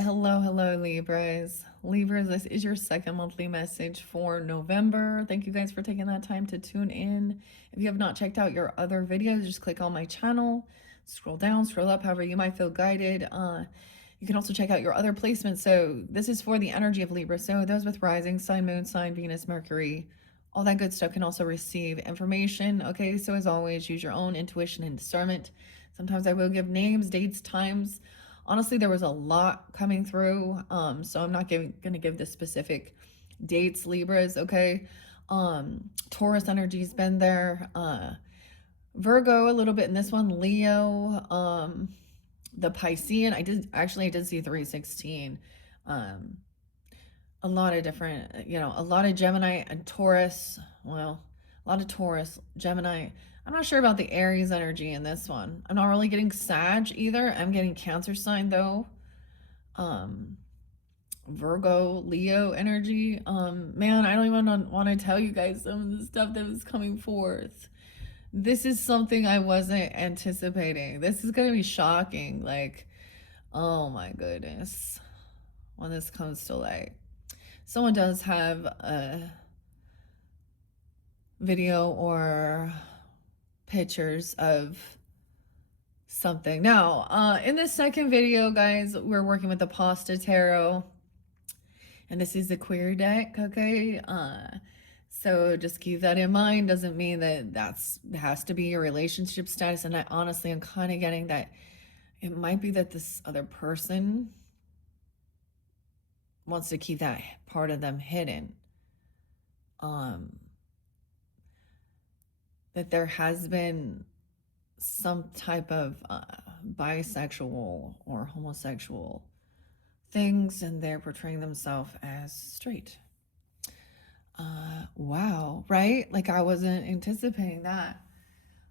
Hello, Libras. Libras, this is your second monthly message for November. Thank you guys for taking that time to tune in. If you have not checked out your other videos, just click on my channel, scroll down, scroll up, however you might feel guided. You can also check out your other placements. So this is for the energy of Libra. So those with rising sign, moon sign, Venus, Mercury, all that good stuff can also receive information. Okay, so as always, use your own intuition and discernment. Sometimes I will give names, dates, times. Honestly, there was a lot coming through, so I'm not going to give the specific dates, Libras, okay? Taurus energy's been there. Virgo a little bit in this one. Leo, the Piscean. I did see 316. Um, a lot of different, a lot of Gemini and Taurus. Well, a lot of Taurus, Gemini. I'm not sure about the Aries energy in this one. I'm not really getting Sag either. I'm getting Cancer sign though. Um, Virgo, Leo energy. Man, I don't even want to tell you guys some of the stuff that was coming forth. This is something I wasn't anticipating. This is gonna be shocking. Like, oh my goodness, when this comes to light. Someone does have a video or pictures of something. Now, in this second video, guys, we're working with the Pasta Tarot, and this is a queer deck, okay? So just keep that in mind. Doesn't mean that has to be your relationship status. And I honestly am kind of getting that it might be that this other person wants to keep that part of them hidden. That there has been some type of bisexual or homosexual things, and they're portraying themselves as straight. Wow, right? Like I wasn't anticipating that.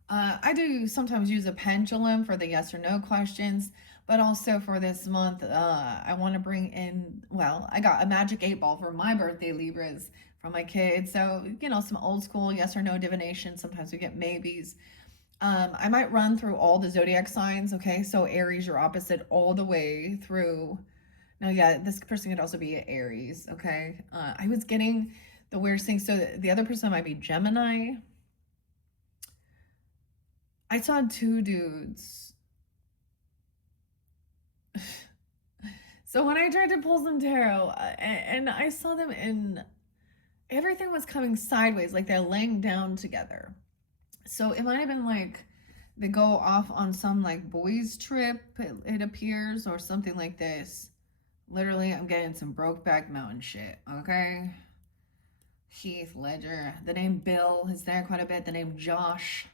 I do sometimes use a pendulum for the yes or no questions, but also for this month, I want to bring in, well, I got a magic 8 ball for my birthday, Libras, from my kids. So, some old school yes or no divination. Sometimes we get maybes. I might run through all the zodiac signs, okay? So Aries, your opposite, all the way through. Now, yeah, this person could also be Aries, okay? I was getting the weird thing. So the other person might be Gemini. I saw 2 dudes. So when I tried to pull some tarot, and I saw them in, everything was coming sideways, like they're laying down together. So it might have been like they go off on some like boys trip, it appears, or something like this. Literally, I'm getting some Brokeback Mountain shit, okay? Heath Ledger. The name Bill is there quite a bit. The name Josh.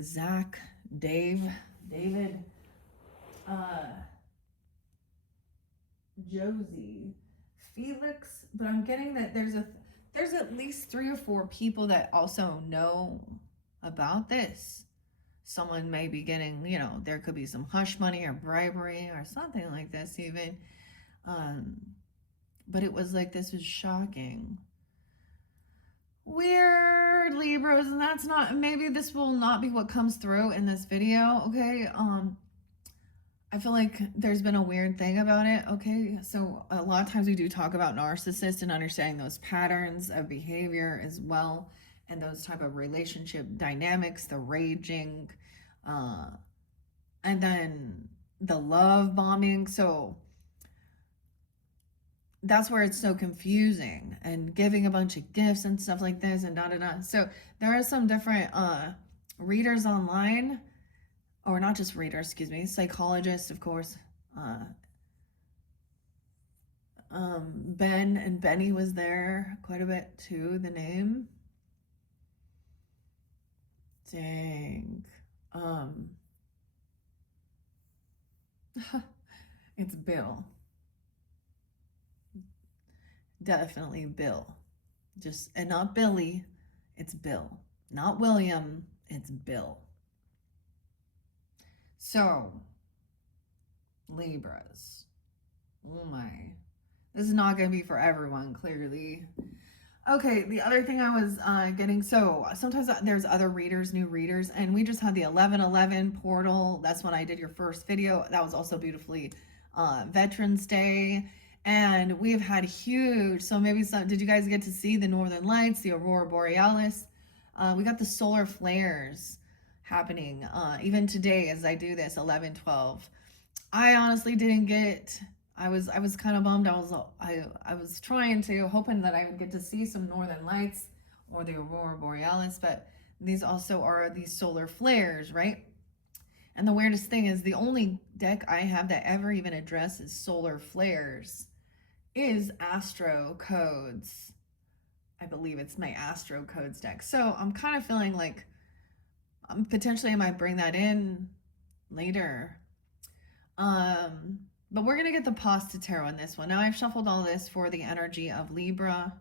Zach. David. Josie. Felix. But I'm getting that there's at least 3 or 4 people that also know about this. Someone may be getting, there could be some hush money or bribery or something like this even. But it was like, this was shocking. Weird, Libras, and that's not, maybe this will not be what comes through in this video, okay? I feel like there's been a weird thing about it, okay? So a lot of times we do talk about narcissists and understanding those patterns of behavior as well, and those type of relationship dynamics, the raging, and then the love bombing. So that's where it's so confusing, and giving a bunch of gifts and stuff like this and da. So there are some different readers online, or not just readers, excuse me, psychologists, of course. Ben and Benny was there quite a bit too, the name. Dang. It's Bill. Definitely Bill. And not Billy, it's Bill. Not William, it's Bill. So, Libras. Oh my. This is not going to be for everyone, clearly. Okay, the other thing I was getting, so sometimes there's other readers, new readers, and we just had the 1111 portal. That's when I did your first video. That was also beautifully Veterans Day. And we've had huge, so maybe some, did you guys get to see the Northern Lights, the Aurora Borealis? We got the solar flares happening even today as I do this, 11/12. I honestly didn't get, I was kind of bummed. I was trying to, hoping that I would get to see some Northern Lights or the Aurora Borealis, but these also are these solar flares, right? And the weirdest thing is the only deck I have that ever even addresses solar flares is Astro Codes. I believe it's my Astro Codes deck. So I'm kind of feeling like potentially I might bring that in later. But we're gonna get the Pasta Tarot in this one. Now I've shuffled all this for the energy of Libra.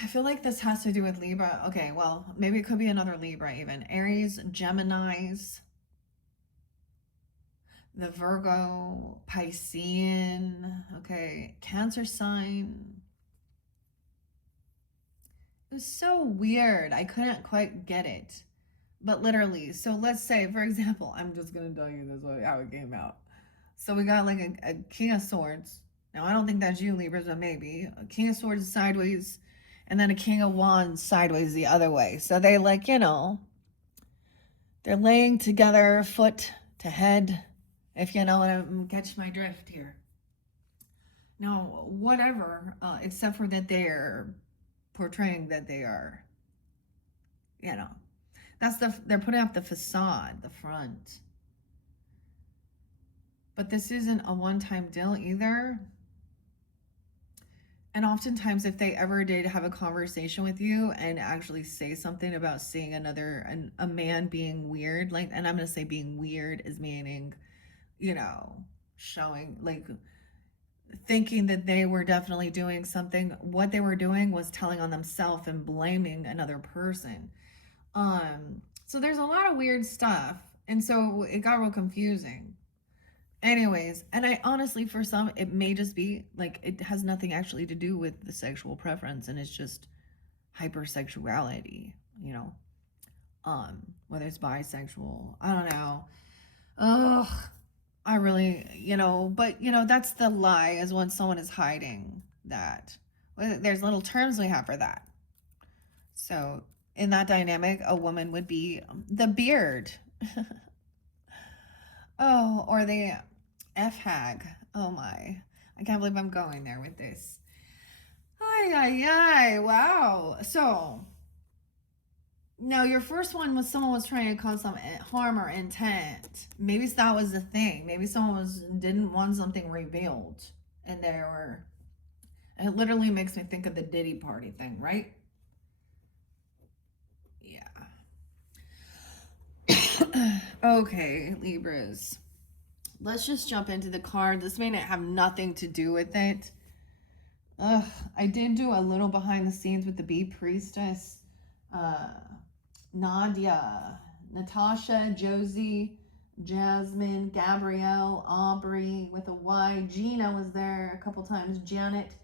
I feel like this has to do with Libra. Okay, well, maybe it could be another Libra even. Aries, Geminis, the Virgo, Piscean, okay, Cancer sign. It was so weird. I couldn't quite get it. But literally, so let's say, for example, I'm just going to tell you this way how it came out. So we got like a King of Swords. Now, I don't think that's you, Libras, but maybe. A King of Swords sideways, and then a King of Wands sideways the other way. So they like, they're laying together foot to head, if you know what I'm catch my drift here. Now, whatever, except for that they're portraying that they are, they're putting up the facade, the front. But this isn't a one-time deal either. And oftentimes, if they ever did have a conversation with you and actually say something about seeing a man being weird, like, and I'm going to say being weird is meaning, showing, like, thinking that they were definitely doing something. What they were doing was telling on themselves and blaming another person. So there's a lot of weird stuff. And so it got real confusing. Anyways, and I honestly, for some, it may just be like it has nothing actually to do with the sexual preference, and it's just hypersexuality, whether it's bisexual, I don't know. Ugh, I really, but that's the lie, is when someone is hiding that. There's little terms we have for that. So in that dynamic, a woman would be the beard. Oh, or the F hag. Oh my. I can't believe I'm going there with this. Ay, ay, ay. Wow. So, now your first one was someone was trying to cause some harm or intent. Maybe that was the thing. Maybe someone didn't want something revealed. And it literally makes me think of the Diddy party thing, right? Yeah. Okay, Libras. Let's just jump into the card. This may not have nothing to do with it. I did do a little behind the scenes with the Bee Priestess. Nadia, Natasha, Josie, Jasmine, Gabrielle, Aubrey with a Y. Gina was there a couple times. Janet,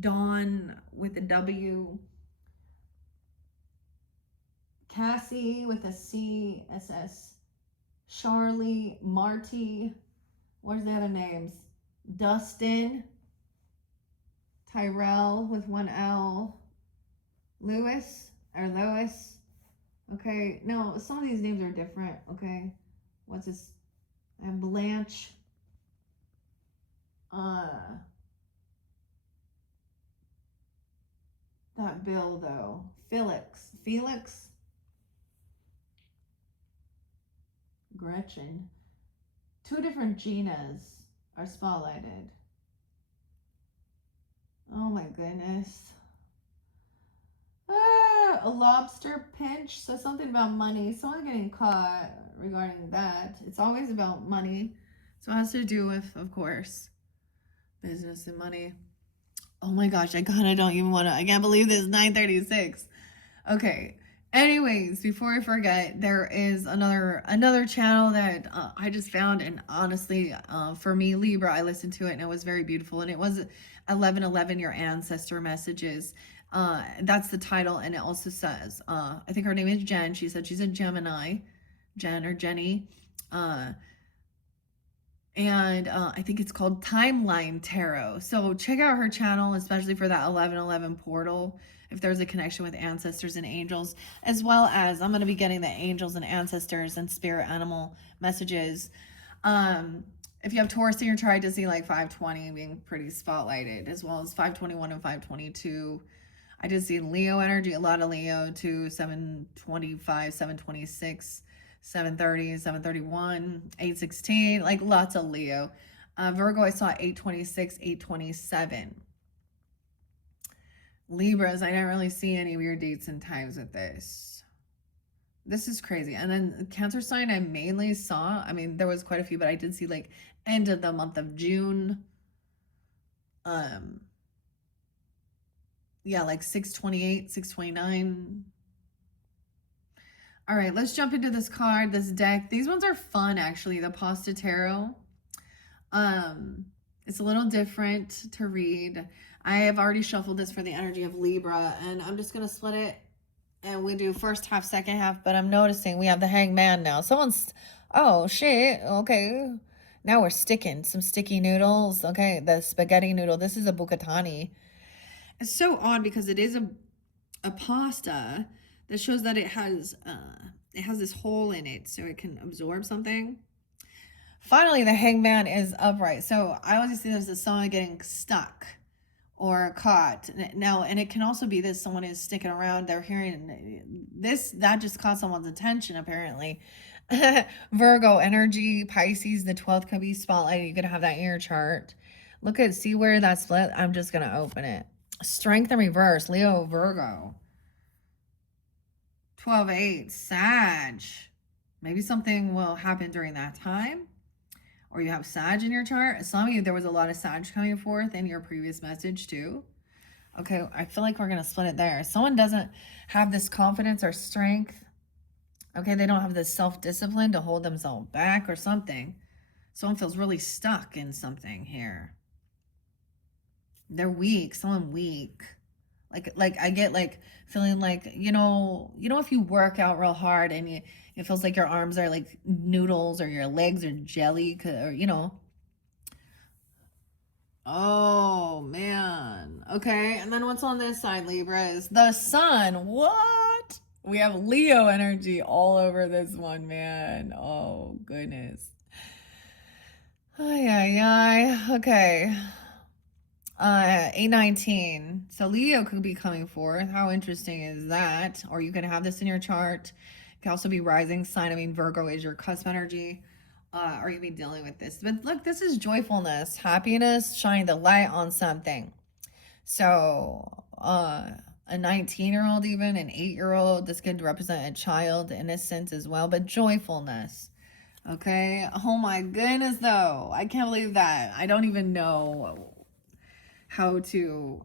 Dawn with a W. Cassie with a C, SS. Charlie, Marty. What's the other names? Dustin, Tyrell with one L, Lois. Okay, no, some of these names are different. Okay, what's this? I have Blanche. That Bill though. Felix. Gretchen. Two different Ginas are spotlighted. Oh my goodness. A lobster pinch. So something about money. Someone getting caught regarding that. It's always about money. So it has to do with, of course, business and money. Oh my gosh, I kind of don't even want to. I can't believe this. 9:36. Okay. Anyways, before I forget, there is another channel that I just found, and honestly, for me, Libra, I listened to it and it was very beautiful, and it was 1111 Your Ancestor Messages. That's the title, and it also says, I think her name is Jen. She said she's a Gemini, Jen or Jenny, and And I think it's called Timeline Tarot. So check out her channel, especially for that 1111 portal, if there's a connection with ancestors and angels, as well as I'm going to be getting the angels and ancestors and spirit animal messages. If you have Taurus in your chart, I just see like 520 being pretty spotlighted, as well as 521 and 522. I just see Leo energy, a lot of Leo too, 725, 726. 730, 731, 816, like lots of Leo. Virgo, I saw 826, 827. Libras, I didn't really see any weird dates and times with this. This is crazy. And then Cancer sign, I mainly saw, I mean, there was quite a few, but I did see like end of the month of June. Yeah, like 628, 629. All right, let's jump into this card, this deck. These ones are fun, actually. The Pasta Tarot. It's a little different to read. I have already shuffled this for the energy of Libra, and I'm just going to split it, and we do first half, second half, but I'm noticing we have the Hangman now. Someone's, oh, shit, okay. Now we're sticking some sticky noodles. Okay, the spaghetti noodle. This is a bucatani. It's so odd because it is a pasta that shows that it has this hole in it so it can absorb something. Finally, the Hangman is upright. So I always see this as someone getting stuck or caught. Now, and it can also be this someone is sticking around. They're hearing this, that just caught someone's attention, apparently. Virgo energy, Pisces, the 12th could be spotlighted. You could have that in your chart. Look at, see where that's split? I'm just going to open it. Strength in reverse, Leo, Virgo. 12-8, Sag. Maybe something will happen during that time. Or you have Sag in your chart. Some of you, there was a lot of Sag coming forth in your previous message too. Okay, I feel like we're going to split it there. Someone doesn't have this confidence or strength. Okay, they don't have this self-discipline to hold themselves back or something. Someone feels really stuck in something here. They're weak. Someone weak. Like I get like feeling like, if you work out real hard and it feels like your arms are like noodles or your legs are jelly, or oh man. Okay, and then what's on this side, Libra, is the sun. What? We have Leo energy all over this one, man. Oh goodness. Ay, ay, ay. Okay. 819. So Leo could be coming forth. How interesting is that? Or you can have this in your chart. It can also be rising sign. I mean, Virgo is your cusp energy. Or you be dealing with this. But look, this is joyfulness, happiness, shining the light on something. So a 19-year-old, even an 8-year-old, this could represent a child, innocence as well, but joyfulness. Okay. Oh my goodness, though. I can't believe that. I don't even know how to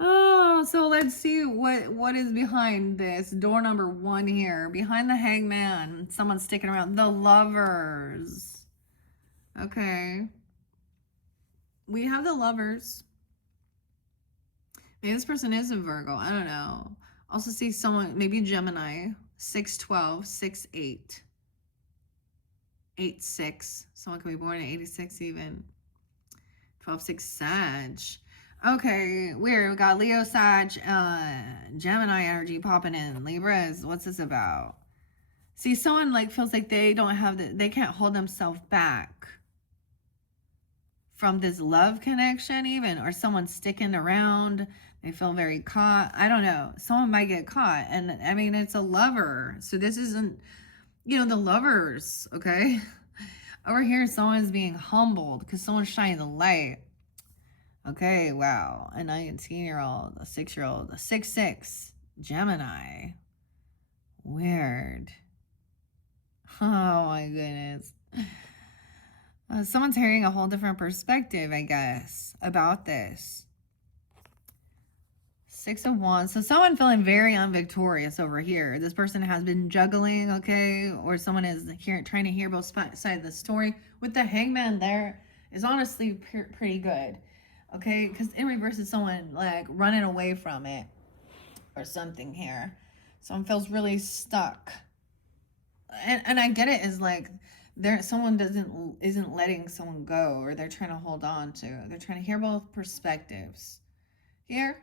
oh, so let's see what is behind this door number 1 here. Behind the Hangman, someone's sticking around. The Lovers. Okay, we have the Lovers. Maybe this person is a Virgo, I don't know. Also see someone, maybe Gemini. 612, 68, 86. Someone could be born in 86 even. 12-6 Sag. Okay, weird. We got Leo, Sag, Gemini energy popping in. Libras, what's this about? See, someone like feels like they don't have they can't hold themselves back from this love connection even, or someone sticking around. They feel very caught. I don't know. Someone might get caught. And I mean, it's a lover. So this isn't, the Lovers, okay? Over here, someone's being humbled because someone's shining the light. Okay, wow. A 19-year-old, a 6-year-old, a 6-6, Gemini. Weird. Oh my goodness. Someone's hearing a whole different perspective, I guess, about this. 6 of Wands. So someone feeling very unvictorious over here. This person has been juggling, okay? Or someone is trying to hear both sides of the story. With the Hangman there is honestly pretty good, okay? Because in reverse is someone like running away from it or something here. Someone feels really stuck. And I get it, is like someone doesn't isn't letting someone go, or they're trying to hold on to. They're trying to hear both perspectives. Here,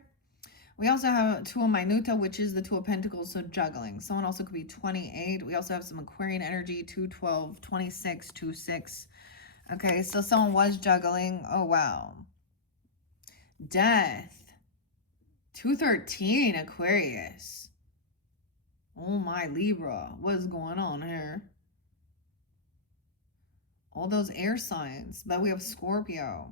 we also have Two of Minuta, which is the Two of Pentacles, so juggling. Someone also could be 28. We also have some Aquarian energy, 212, 26, 26. Okay, so someone was juggling. Oh, wow. Death. 213, Aquarius. Oh my, Libra. What is going on here? All those air signs. But we have Scorpio.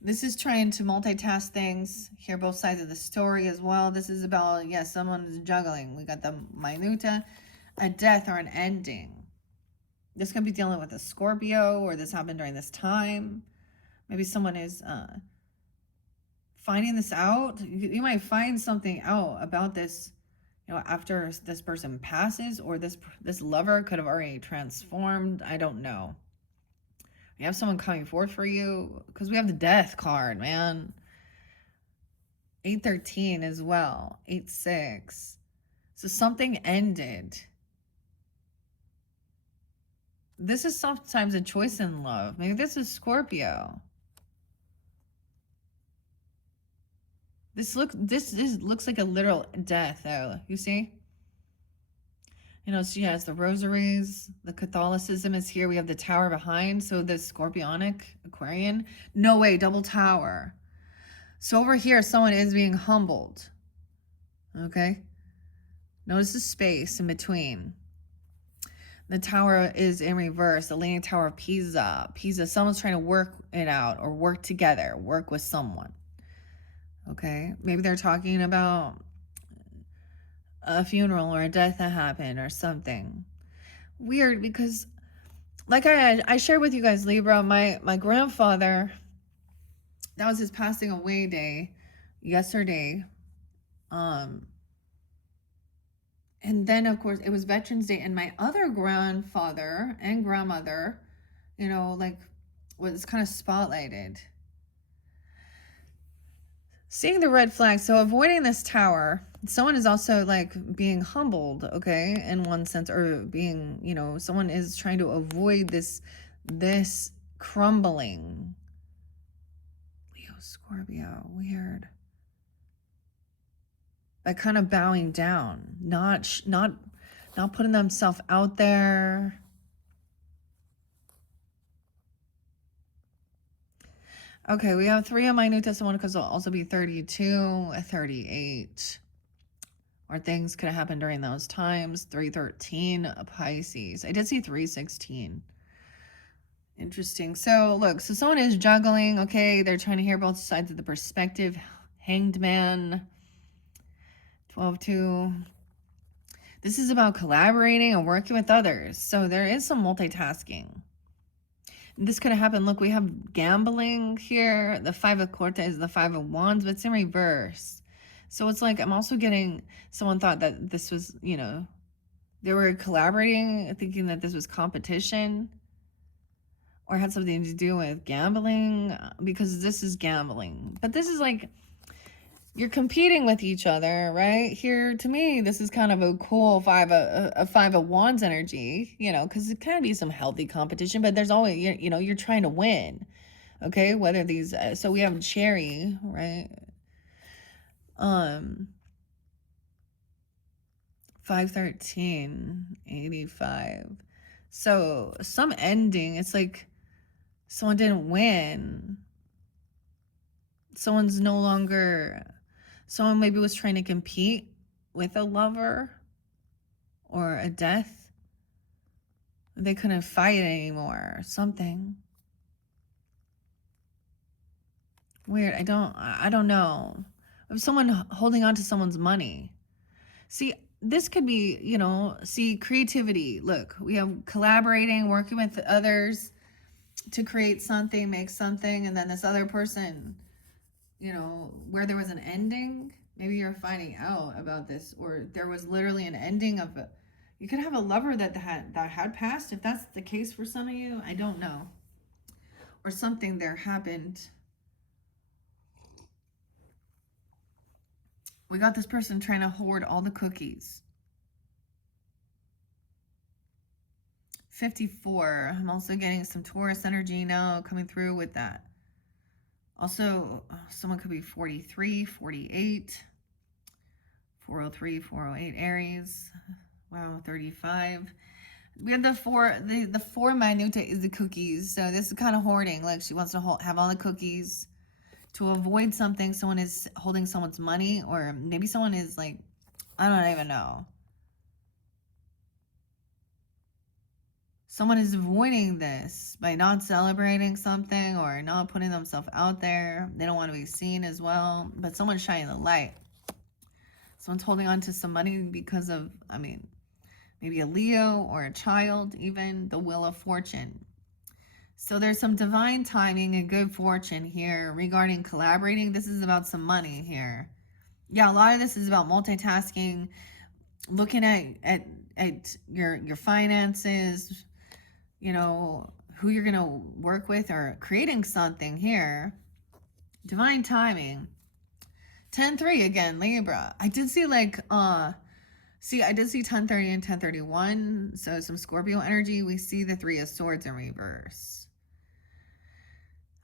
This is trying to multitask things, hear both sides of the story as well. This is about, yes, someone is juggling. We got the minuta, a death or an ending. This could be dealing with a Scorpio, or this happened during this time. Maybe someone is finding this out. You might find something out about this, you know, after this person passes, or this lover could have already transformed. I don't know. We have someone coming forth for you, because we have the death card, man. 813 as well. 86. So something ended. This is sometimes a choice in love. Maybe this is Scorpio. This looks like a literal death, though. You see? You know, she has the rosaries, the Catholicism is here. We have the tower behind. So the Scorpionic Aquarian. No way, double tower. So over here, someone is being humbled. Okay? Notice the space in between. The tower is in reverse. The Leaning Tower of Pisa. Pisa, someone's trying to work it out, or work together, work with someone. Okay? Maybe they're talking about a funeral or a death that happened or something. Weird, because like I shared with you guys, Libra, my grandfather, that was his passing away day yesterday. And then of course it was Veterans Day, and my other grandfather and grandmother, you know, like, was kind of spotlighted. Seeing the red flag, so avoiding this tower. Someone is also like being humbled, okay, in one sense, or being, you know, someone is trying to avoid this crumbling. Leo, Scorpio, weird. By kind of bowing down, not putting themselves out there. Okay, we have 3 of minuta. Someone could also be 32, 38. Or things could have happened during those times. 313, Pisces. I did see 316. Interesting. So, look, so someone is juggling. Okay, they're trying to hear both sides of the perspective. Hanged Man. 12-2. This is about collaborating and working with others. So there is some multitasking. This could have happened. Look, we have gambling here. The 5 of Quarta is the 5 of Wands, but it's in reverse. So it's like, I'm also getting, someone thought that this was, you know, they were collaborating, thinking that this was competition, or had something to do with gambling, because this is gambling. But this is like, you're competing with each other, right? Here, to me, this is kind of a cool 5 of Wands energy, you know, because it can be some healthy competition, but there's always, you know, you're trying to win, okay? Whether these, so we have Cherry, right? 513, 85. So some ending, it's like someone didn't win. Someone's no longer, someone maybe was trying to compete with a lover or a death. They couldn't fight anymore or something. Weird. I don't know. If someone holding on to someone's money. See, this could be, you know, see, creativity. Look, we have collaborating, working with others to create something, make something, and then this other person, you know, where there was an ending, maybe you're finding out about this, or there was literally an ending of it. You could have a lover that had passed, if that's the case for some of you. I don't know. Or something there happened. We got this person trying to hoard all the cookies. 54. I'm also getting some Taurus energy now coming through with that. Also, someone could be 43, 48, 403, 408 Aries. Wow, 35. We have the four minuta is the cookies. So this is kind of hoarding. Like she wants to have all the cookies to avoid something. Someone is holding someone's money, or maybe someone is like, I don't even know. Someone is avoiding this by not celebrating something or not putting themselves out there. They don't want to be seen as well, but someone's shining the light. Someone's holding on to some money because of, I mean, maybe a Leo or a child, even the Wheel of Fortune. So there's some divine timing and good fortune here regarding collaborating. This is about some money here. Yeah, a lot of this is about multitasking, looking at your finances, you know, who you're going to work with, or creating something here. Divine timing. 10-3 again, Libra. I did see like, I did see 10-30 and 10-31. So some Scorpio energy. We see the 3 of Swords in reverse.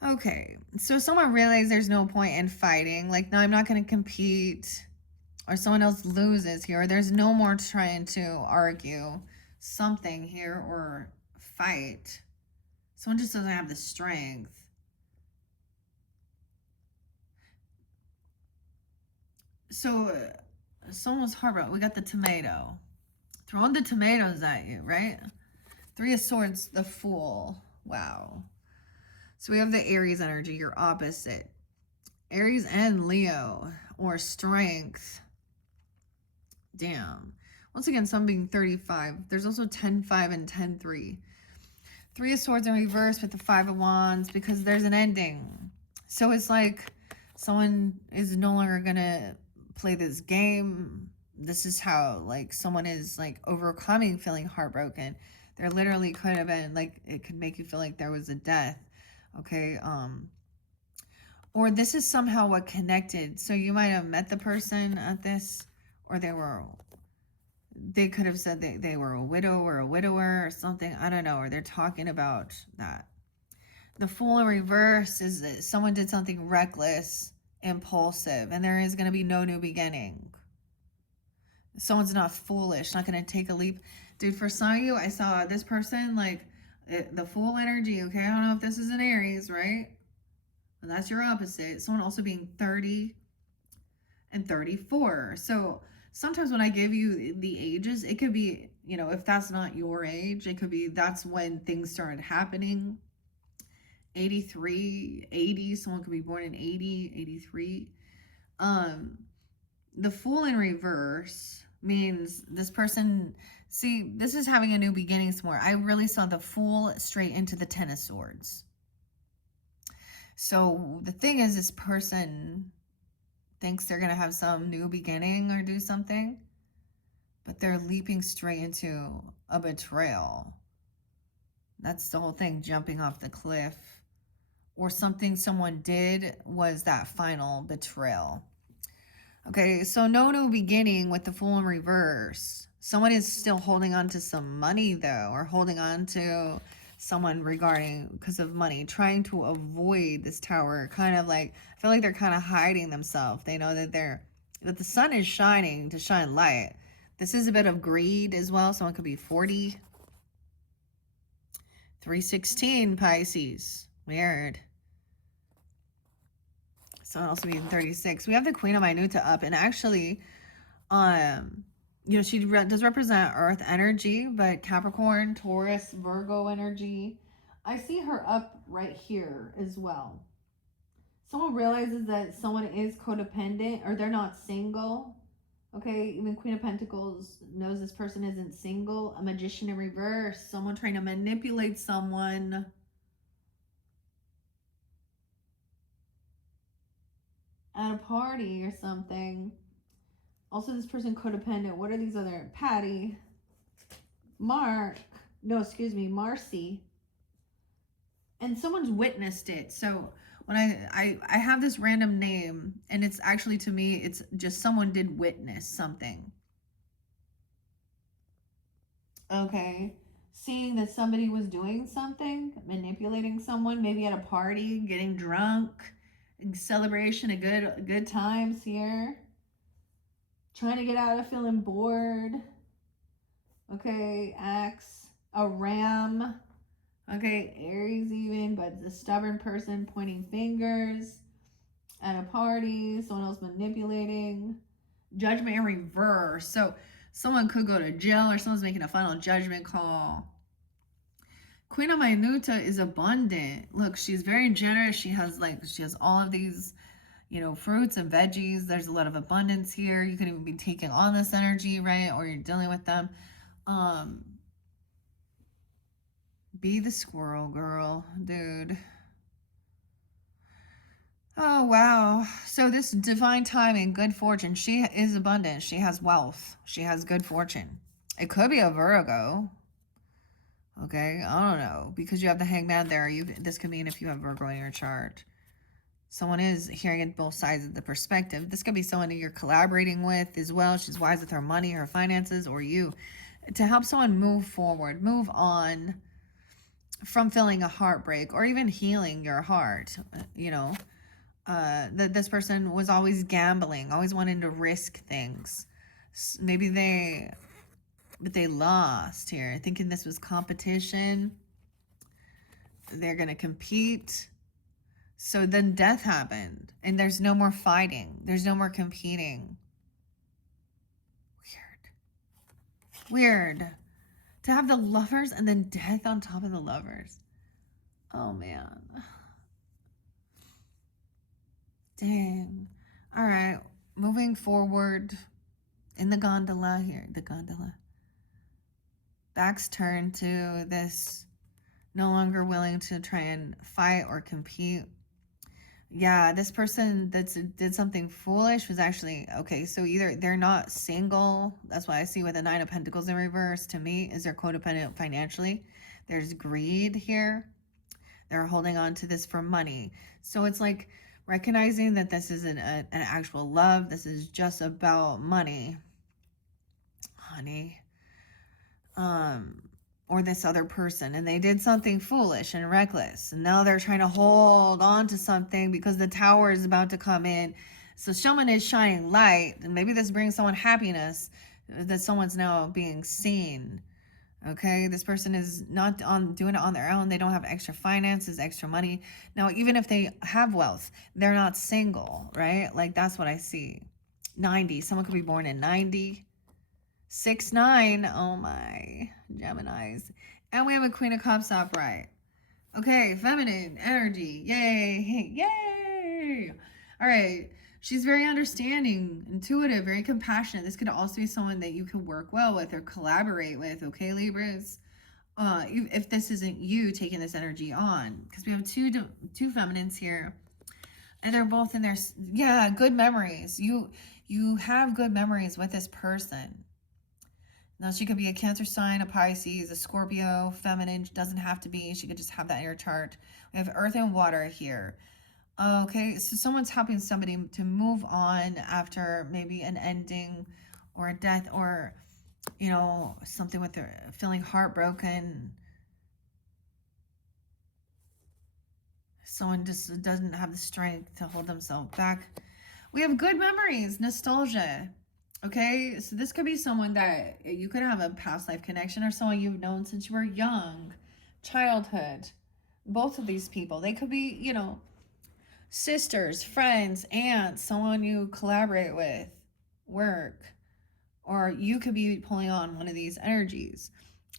Okay. So someone realized there's no point in fighting. Like, no, I'm not going to compete. Or someone else loses here. There's no more trying to argue something here or fight. Someone just doesn't have the strength. So someone was heartbroken. We got the tomato. Throwing the tomatoes at you, right? 3 of Swords, the Fool. Wow. So we have the Aries energy, your opposite. Aries and Leo, or strength. Damn. Once again, some being 35. There's also 10-5 and 10-3. 3 of Swords in reverse with the 5 of Wands, because there's an ending. So it's like someone is no longer going to play this game. This is how, like, someone is, like, overcoming feeling heartbroken. There literally could have been, like, it could make you feel like there was a death. Okay. Or this is somehow what connected. So you might have met the person at this, or they could have said they were a widow or a widower or something. I don't know. Or they're talking about that. The Fool in reverse is that someone did something reckless, impulsive, and there is going to be no new beginning. Someone's not foolish, not going to take a leap. Dude, for some of you, I saw this person, like, the Fool energy, okay? I don't know if this is an Aries, right? But that's your opposite. Someone also being 30 and 34. So sometimes when I give you the ages, it could be, you know, if that's not your age, it could be that's when things started happening. 83, 80, someone could be born in 80, 83. The Fool in reverse means this person, see, this is having a new beginning somewhere. I really saw the Fool straight into the 10 of Swords. So the thing is, this person thinks they're going to have some new beginning or do something, but they're leaping straight into a betrayal. That's the whole thing, jumping off the cliff. Or something someone did was that final betrayal. Okay, so no new beginning with the Fool in reverse. Someone is still holding on to some money, though, or holding on to someone regarding because of money, trying to avoid this Tower. Kind of like, I feel like they're kind of hiding themselves. They know that that the sun is shining to shine light. This is a bit of greed as well. Someone could be 40. 316 Pisces. Weird. Someone also being 36. We have the Queen of Minuta up, and actually, you know, she does represent Earth energy, but Capricorn, Taurus, Virgo energy. I see her up right here as well. Someone realizes that someone is codependent, or they're not single. Okay, even Queen of Pentacles knows this person isn't single. A Magician in reverse. Someone trying to manipulate someone. At a party or something. Also, this person codependent. What are these other? Patty. Mark. No, excuse me. Marcy. And someone's witnessed it. So when I have this random name, and it's actually, to me, it's just someone did witness something. Okay. seeing that somebody was doing something, manipulating someone, maybe at a party, getting drunk, celebration, a good times here. Trying to get out of feeling bored. Okay, Axe, a ram. Okay, Aries even, but the stubborn person pointing fingers at a party, someone else manipulating. Judgment in reverse. So someone could go to jail or someone's making a final judgment call. Queen of Minuta is abundant. Look, she's very generous. She has all of these, fruits and veggies. There's a lot of abundance here. You could even be taking on this energy, right? Or you're dealing with them. Be the squirrel girl, dude. Oh, wow. So this divine timing, good fortune, she is abundant. She has wealth. She has good fortune. It could be a Virgo. Okay, I don't know. Because you have the hangman there, this could mean if you have Virgo in your chart. Someone is hearing it both sides of the perspective. This could be someone that you're collaborating with as well. She's wise with her money, her finances, or you. To help someone move forward, move on from feeling a heartbreak or even healing your heart, that this person was always gambling, always wanting to risk things. Maybe they lost here, thinking this was competition. They're going to compete. So then death happened and there's no more fighting. There's no more competing. Weird. To have the lovers and then death on top of the lovers. Oh, man. Dang. All right. Moving forward in the gondola here. The gondola. Back's turned to this no longer willing to try and fight or compete. Yeah, this person that did something foolish was actually, okay, so either they're not single. That's why I see with the Nine of Pentacles in reverse, to me, is they're codependent financially. There's greed here. They're holding on to this for money. So it's like recognizing that this isn't an actual love. This is just about money, honey. Or this other person, and they did something foolish and reckless, and now they're trying to hold on to something because the tower is about to come in. So someone is shining light, and maybe this brings someone happiness, that someone's now being seen. Okay, this person is not doing it on their own. They don't have extra finances, extra money. Now, even if they have wealth, they're not single, right? Like, that's what I see. 90, someone could be born in 90. 6-9, oh my, Geminis. And we have a Queen of Cups upright. Okay, feminine energy, yay, yay. All right, she's very understanding, intuitive, very compassionate. This could also be someone that you could work well with or collaborate with, okay, Libras? If this isn't you taking this energy on, because we have two feminines here, and they're both in their, yeah, good memories. You have good memories with this person. Now, she could be a Cancer sign, a Pisces, a Scorpio, feminine. Doesn't have to be. She could just have that in her chart. We have earth and water here. Okay, so someone's helping somebody to move on after maybe an ending or a death or, something with their feeling heartbroken. Someone just doesn't have the strength to hold themselves back. We have good memories, nostalgia. Okay, so this could be someone that you could have a past life connection or someone you've known since you were young, childhood. Both of these people, they could be, sisters, friends, aunts, someone you collaborate with, work, or you could be pulling on one of these energies.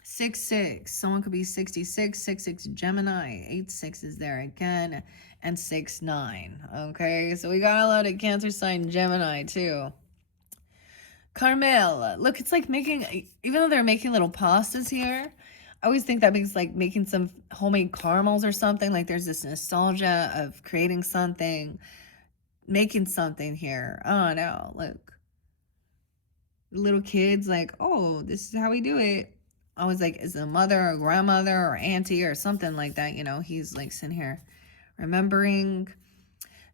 6-6, someone could be 66, 6-6 Gemini, 8-6 is there again, and 6-9. Okay, so we got a lot of Cancer sign Gemini too. Carmel, look, it's like making, even though they're making little pastas here, I always think that means like making some homemade caramels or something. Like there's this nostalgia of creating something, making something here. I don't know, look. Little kids like, oh, this is how we do it. I was like, is a mother or grandmother or auntie or something like that, he's like sitting here remembering.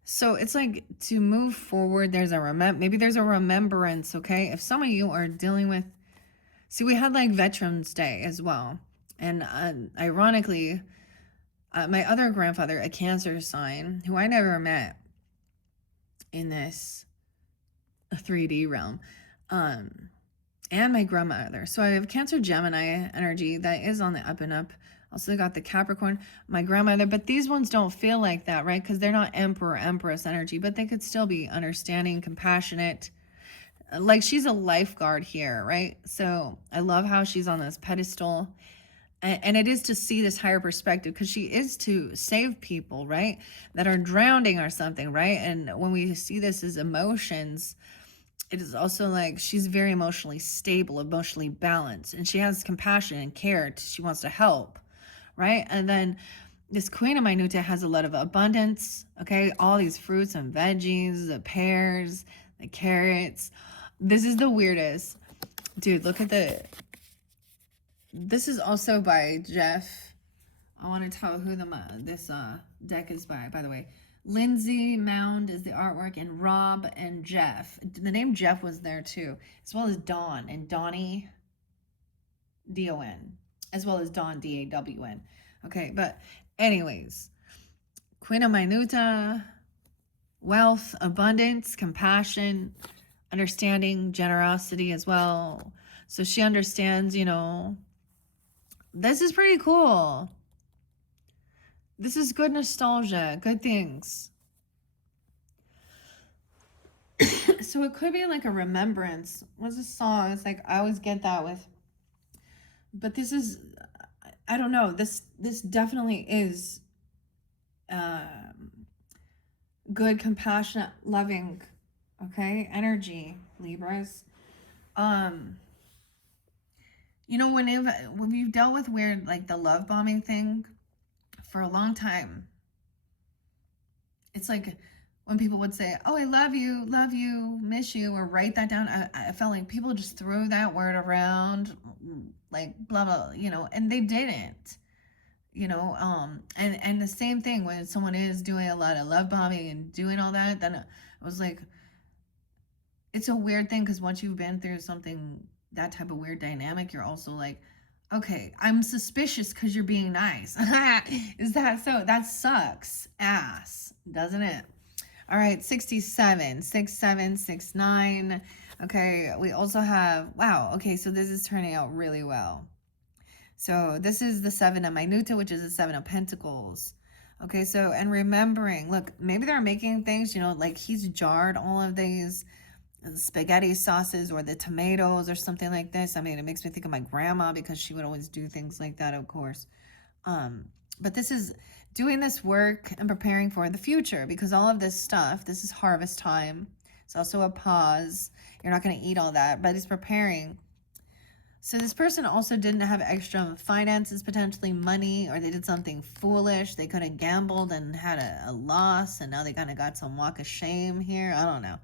So it's like to move forward, there's maybe there's a remembrance, okay? If some of you are dealing with, see, we had like Veterans Day as well. And ironically, my other grandfather, a Cancer sign, who I never met in this 3D realm, and my grandmother. So I have Cancer Gemini energy that is on the up and up. Also got the Capricorn, my grandmother, but these ones don't feel like that, right? Because they're not Emperor, Empress energy, but they could still be understanding, compassionate. Like she's a lifeguard here, right? So I love how she's on this pedestal. And it is to see this higher perspective because she is to save people, right? That are drowning or something, right? And when we see this as emotions, it is also like she's very emotionally stable, emotionally balanced, and she has compassion and care. She wants to help, right? And then this Queen of Minuta has a lot of abundance, okay? All these fruits and veggies, the pears, the carrots. This is the weirdest. Dude, look at this is also by Jeff. I want to tell who this deck is by the way. Lindsay Mound is the artwork, and Rob and Jeff. The name Jeff was there too, as well as Dawn and Donnie, D-O-N, as well as Dawn, D-A-W-N. Okay, but anyways, Queen of Minuta, wealth, abundance, compassion, understanding, generosity as well. So she understands, you know, this is pretty cool. This is good nostalgia, good things. So it could be like a remembrance. What's a song? It's like I always get that with. But this is, I don't know. This definitely is good, compassionate, loving, okay, energy, Libras. You know, when you've dealt with weird, like the love bombing thing for a long time, it's like when people would say, oh, I love you, miss you, or write that down, I felt like people just threw that word around, like blah, blah, you know, and they didn't, you know, and the same thing when someone is doing a lot of love bombing and doing all that, then it was like, it's a weird thing because once you've been through something, that type of weird dynamic, you're also like, okay, I'm suspicious because you're being nice. Is that so? That sucks ass, doesn't it? All right, 67, 67, 69. Okay, we also have, wow, okay, so this is turning out really well. So this is the 7 of Minuta, which is the 7 of Pentacles. Okay, so, and remembering, look, maybe they're making things, you know, like he's jarred all of these spaghetti sauces or the tomatoes or something like this. I mean, it makes me think of my grandma because she would always do things like that, of course. But this is doing this work and preparing for the future because all of this stuff, this is harvest time. It's also a pause. You're not going to eat all that, but it's preparing. So this person also didn't have extra finances, potentially money, or they did something foolish. They could have gambled and had a loss, and now they kind of got some walk of shame here. I don't know.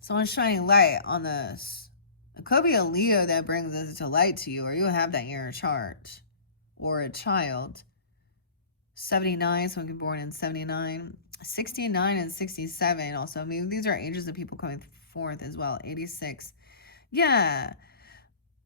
Someone's shining light on this. It could be a Leo that brings this to light to you, or you have that in your chart, or a child. 79, someone can be born in 79. 69 and 67 also. I mean, these are ages of people coming forth as well. 86. Yeah.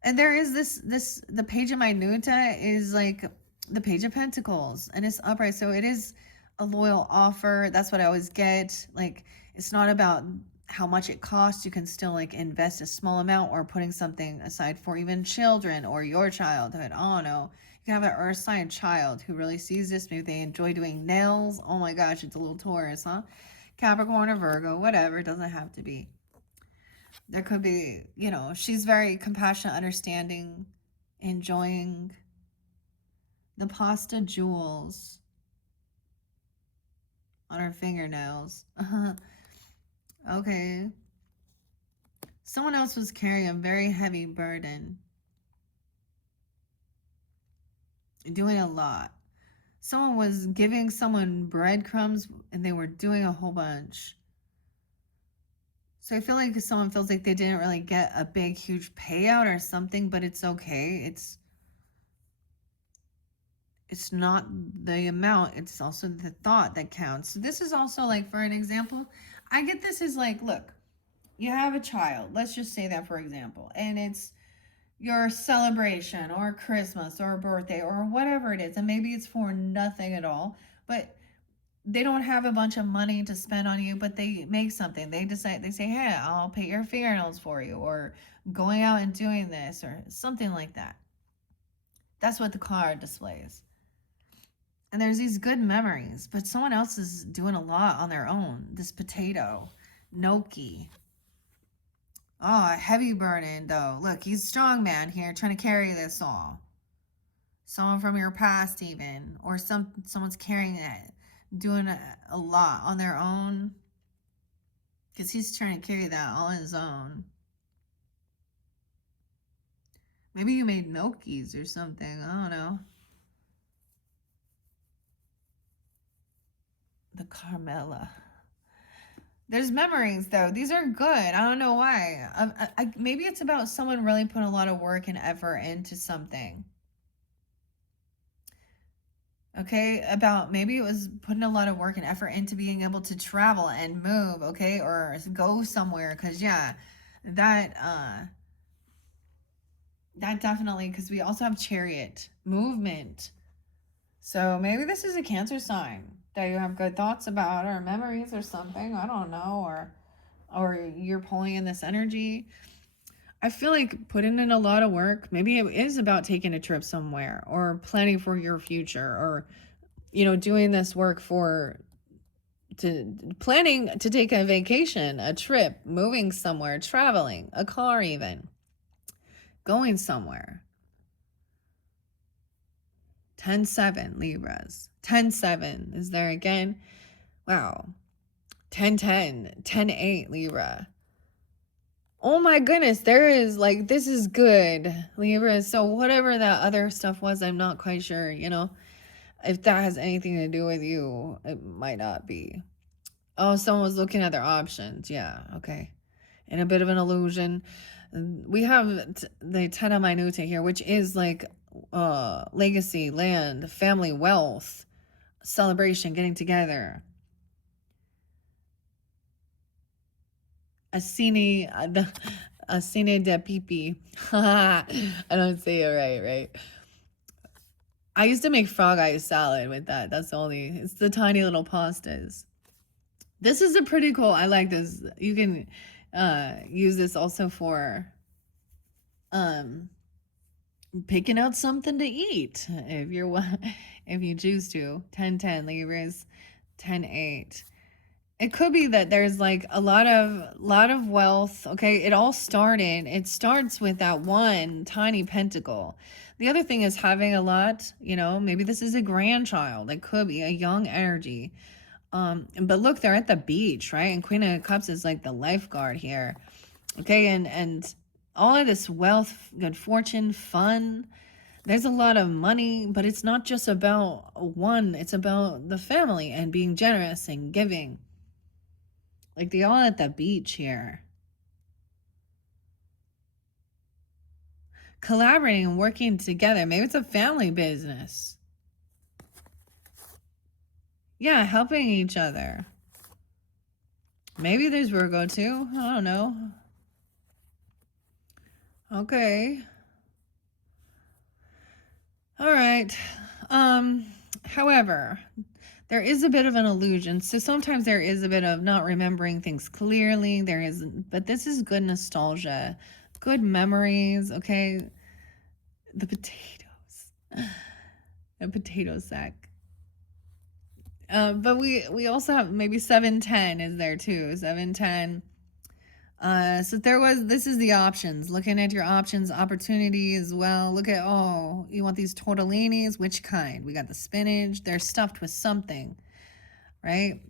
And there is the page of Minuta is like the page of Pentacles, and it's upright. So it is a loyal offer. That's what I always get. Like, it's not about how much it costs. You can still like invest a small amount or putting something aside for even children or your childhood. I don't know. You can have an earth sign child who really sees this. Maybe they enjoy doing nails. Oh my gosh, it's a little Taurus, huh? Capricorn or Virgo, whatever. It doesn't have to be. There could be, you know, she's very compassionate, understanding, enjoying the pasta jewels on her fingernails. Okay. Someone else was carrying a very heavy burden. Doing a lot. Someone was giving someone breadcrumbs and they were doing a whole bunch. So I feel like someone feels like they didn't really get a big, huge payout or something, but it's okay. It's not the amount, it's also the thought that counts. So this is also like, for an example, I get this as like, look, you have a child. Let's just say that, for example, and it's your celebration or Christmas or birthday or whatever it is. And maybe it's for nothing at all, but they don't have a bunch of money to spend on you, but they make something. They decide, they say, hey, I'll paint your fingernails for you, or going out and doing this, or something like that. That's what the card displays. And there's these good memories, but someone else is doing a lot on their own. This potato, Noki. Oh, a heavy burden though. Look, he's a strong man here trying to carry this all. Someone from your past even, or someone's carrying it, doing a lot on their own. Because he's trying to carry that all on his own. Maybe you made gnocchis or something. I don't know. The Carmela. There's memories though. These are good. I don't know why. Maybe it's about someone really putting a lot of work and effort into something. Okay, about maybe it was putting a lot of work and effort into being able to travel and move, okay, or go somewhere. Because yeah, that that definitely, because we also have Chariot movement. So maybe this is a Cancer sign that you have good thoughts about, or memories or something. I don't know, or you're pulling in this energy. I feel like putting in a lot of work. Maybe it is about taking a trip somewhere, or planning for your future, or doing this work for planning to take a vacation, a trip, moving somewhere, traveling, a car, even going somewhere. 10-7 Libras. 10-7 is there again. Wow. 10-10, 10-8 Libra. Oh my goodness, there is like, this is good, Libra. So whatever that other stuff was, I'm not quite sure, if that has anything to do with you. It might not be. Oh, someone was looking at their options. Yeah, okay. And a bit of an illusion. We have the Tena Minuta here, which is like legacy, land, family, wealth, celebration, getting together. Asini, Asine de Pipi. I don't say it right? I used to make frog eye salad with that. It's the tiny little pastas. This is a pretty cool, I like this. You can use this also for picking out something to eat if you choose to. 10-10 Libras, 10-8. It could be that there's like a lot of wealth. Okay, it starts with that one tiny pentacle. The other thing is having a lot, maybe this is a grandchild. It could be a young energy. But look, they're at the beach, right? And Queen of Cups is like the lifeguard here. Okay, and all of this wealth, good fortune, fun. There's a lot of money, but it's not just about one. It's about the family and being generous and giving. Like they all at the beach here. Collaborating and working together. Maybe it's a family business. Yeah, helping each other. Maybe there's Virgo too. I don't know. Okay. All right. However, there is a bit of an illusion. So sometimes there is a bit of not remembering things clearly. But this is good nostalgia, good memories. Okay. The potatoes, a potato sack. But we also have maybe 7-10 is there too. 7-10. So this is the options. Looking at your options, opportunity as well. Look at, you want these tortellinis? Which kind? We got the spinach. They're stuffed with something, right?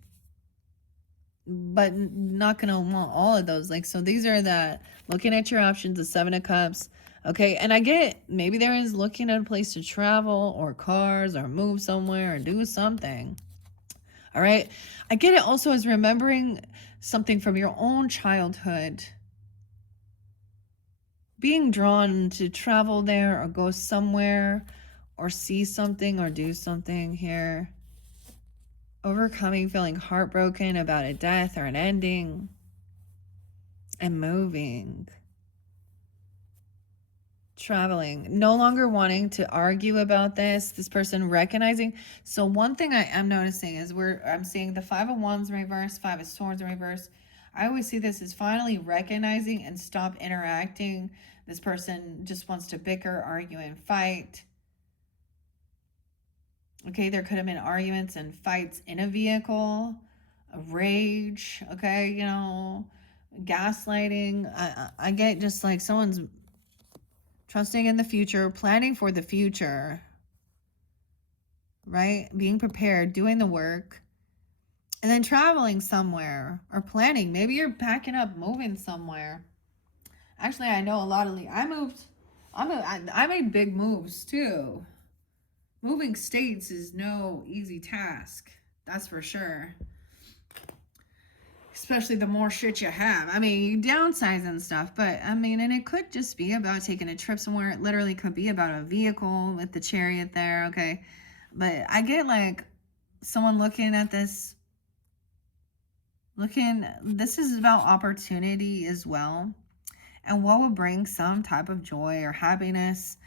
But not gonna want all of those. Like, so these are looking at your options, the 7 of Cups. Okay, and I get maybe there is looking at a place to travel or cars or move somewhere or do something. All right, I get it also as remembering something from your own childhood. Being drawn to travel there or go somewhere or see something or do something here. Overcoming feeling heartbroken about a death or an ending. And moving. Traveling, no longer wanting to argue about this person recognizing. So one thing I am noticing is I'm seeing the 5 of Wands in reverse, 5 of Swords in reverse. I always see this as finally recognizing and stop interacting. This person just wants to bicker, argue, and fight. Okay, there could have been arguments and fights in a vehicle, a rage, okay, you know, gaslighting. I get just like someone's trusting in the future, planning for the future, right? Being prepared, doing the work, and then traveling somewhere or planning. Maybe you're packing up, moving somewhere. Actually, I know a lot of I made big moves too. Moving states is no easy task. That's for sure. Especially the more shit you have. I mean, you downsize and stuff, but I mean, and it could just be about taking a trip somewhere. It literally could be about a vehicle with the chariot there, okay? But I get like someone looking at this, this is about opportunity as well. And what will bring some type of joy or happiness,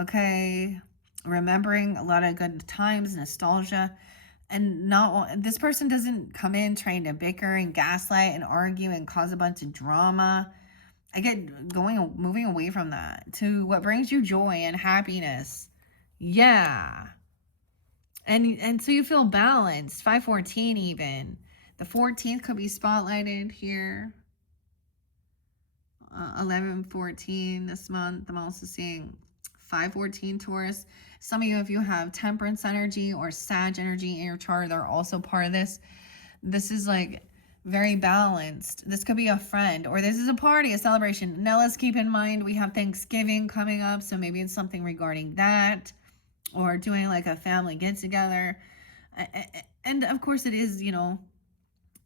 okay? Remembering a lot of good times, nostalgia. And not this person doesn't come in trying to bicker and gaslight and argue and cause a bunch of drama. I get moving away from that to what brings you joy and happiness. Yeah. And so you feel balanced. 514 even. The 14th could be spotlighted here. 11/14 this month. I'm also seeing 5/14 Taurus. Some of you, if you have Temperance energy or Sag energy in your chart, they're also part of this. This is like very balanced. This could be a friend, or this is a party, a celebration. Now let's keep in mind we have Thanksgiving coming up, so maybe it's something regarding that, or doing like a family get together. And of course it is, you know,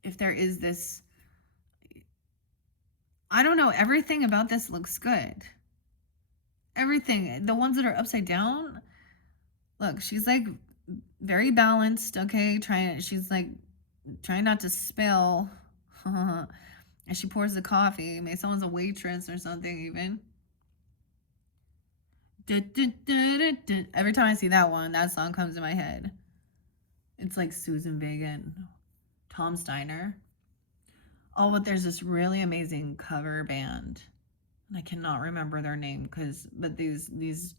if there is this, I don't know, everything about this looks good. Everything, the ones that are upside down, look, she's like very balanced, okay? She's like trying not to spill. And she pours the coffee. Maybe someone's a waitress or something even. Every time I see that one, that song comes in my head. It's like Susan Vega and Tom Steiner. Oh, but there's this really amazing cover band. And I cannot remember their name but these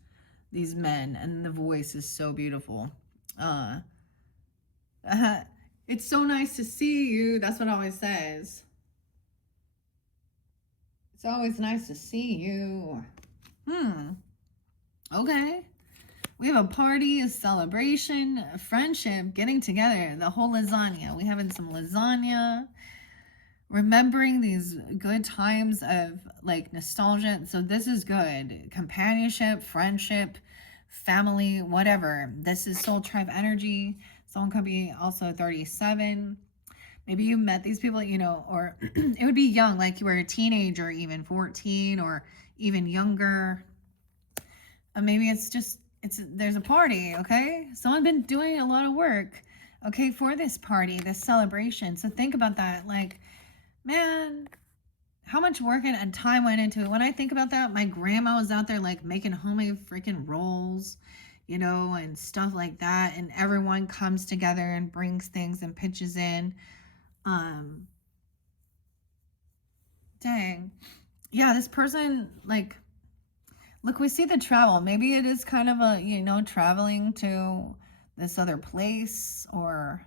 men, and the voice is so beautiful. It's so nice to see you. That's what it always says. It's always nice to see you. Okay. We have a party, a celebration, a friendship, getting together, the whole lasagna. We having some lasagna. Remembering these good times of like nostalgia. So this is good. Companionship, friendship, family, whatever. This is soul tribe energy. Someone could be also 37. Maybe you met these people, you know, or it would be young, like you were a teenager, even 14 or even younger. Maybe there's a party, okay? Someone been doing a lot of work, okay, for this party, this celebration. So think about that. Like, man, how much work and time went into it. When I think about that, my grandma was out there like making homemade freaking rolls, you know, and stuff like that. And everyone comes together and brings things and pitches in. Dang. Yeah, this person, like, look, we see the travel. Maybe it is kind of a, you know, traveling to this other place or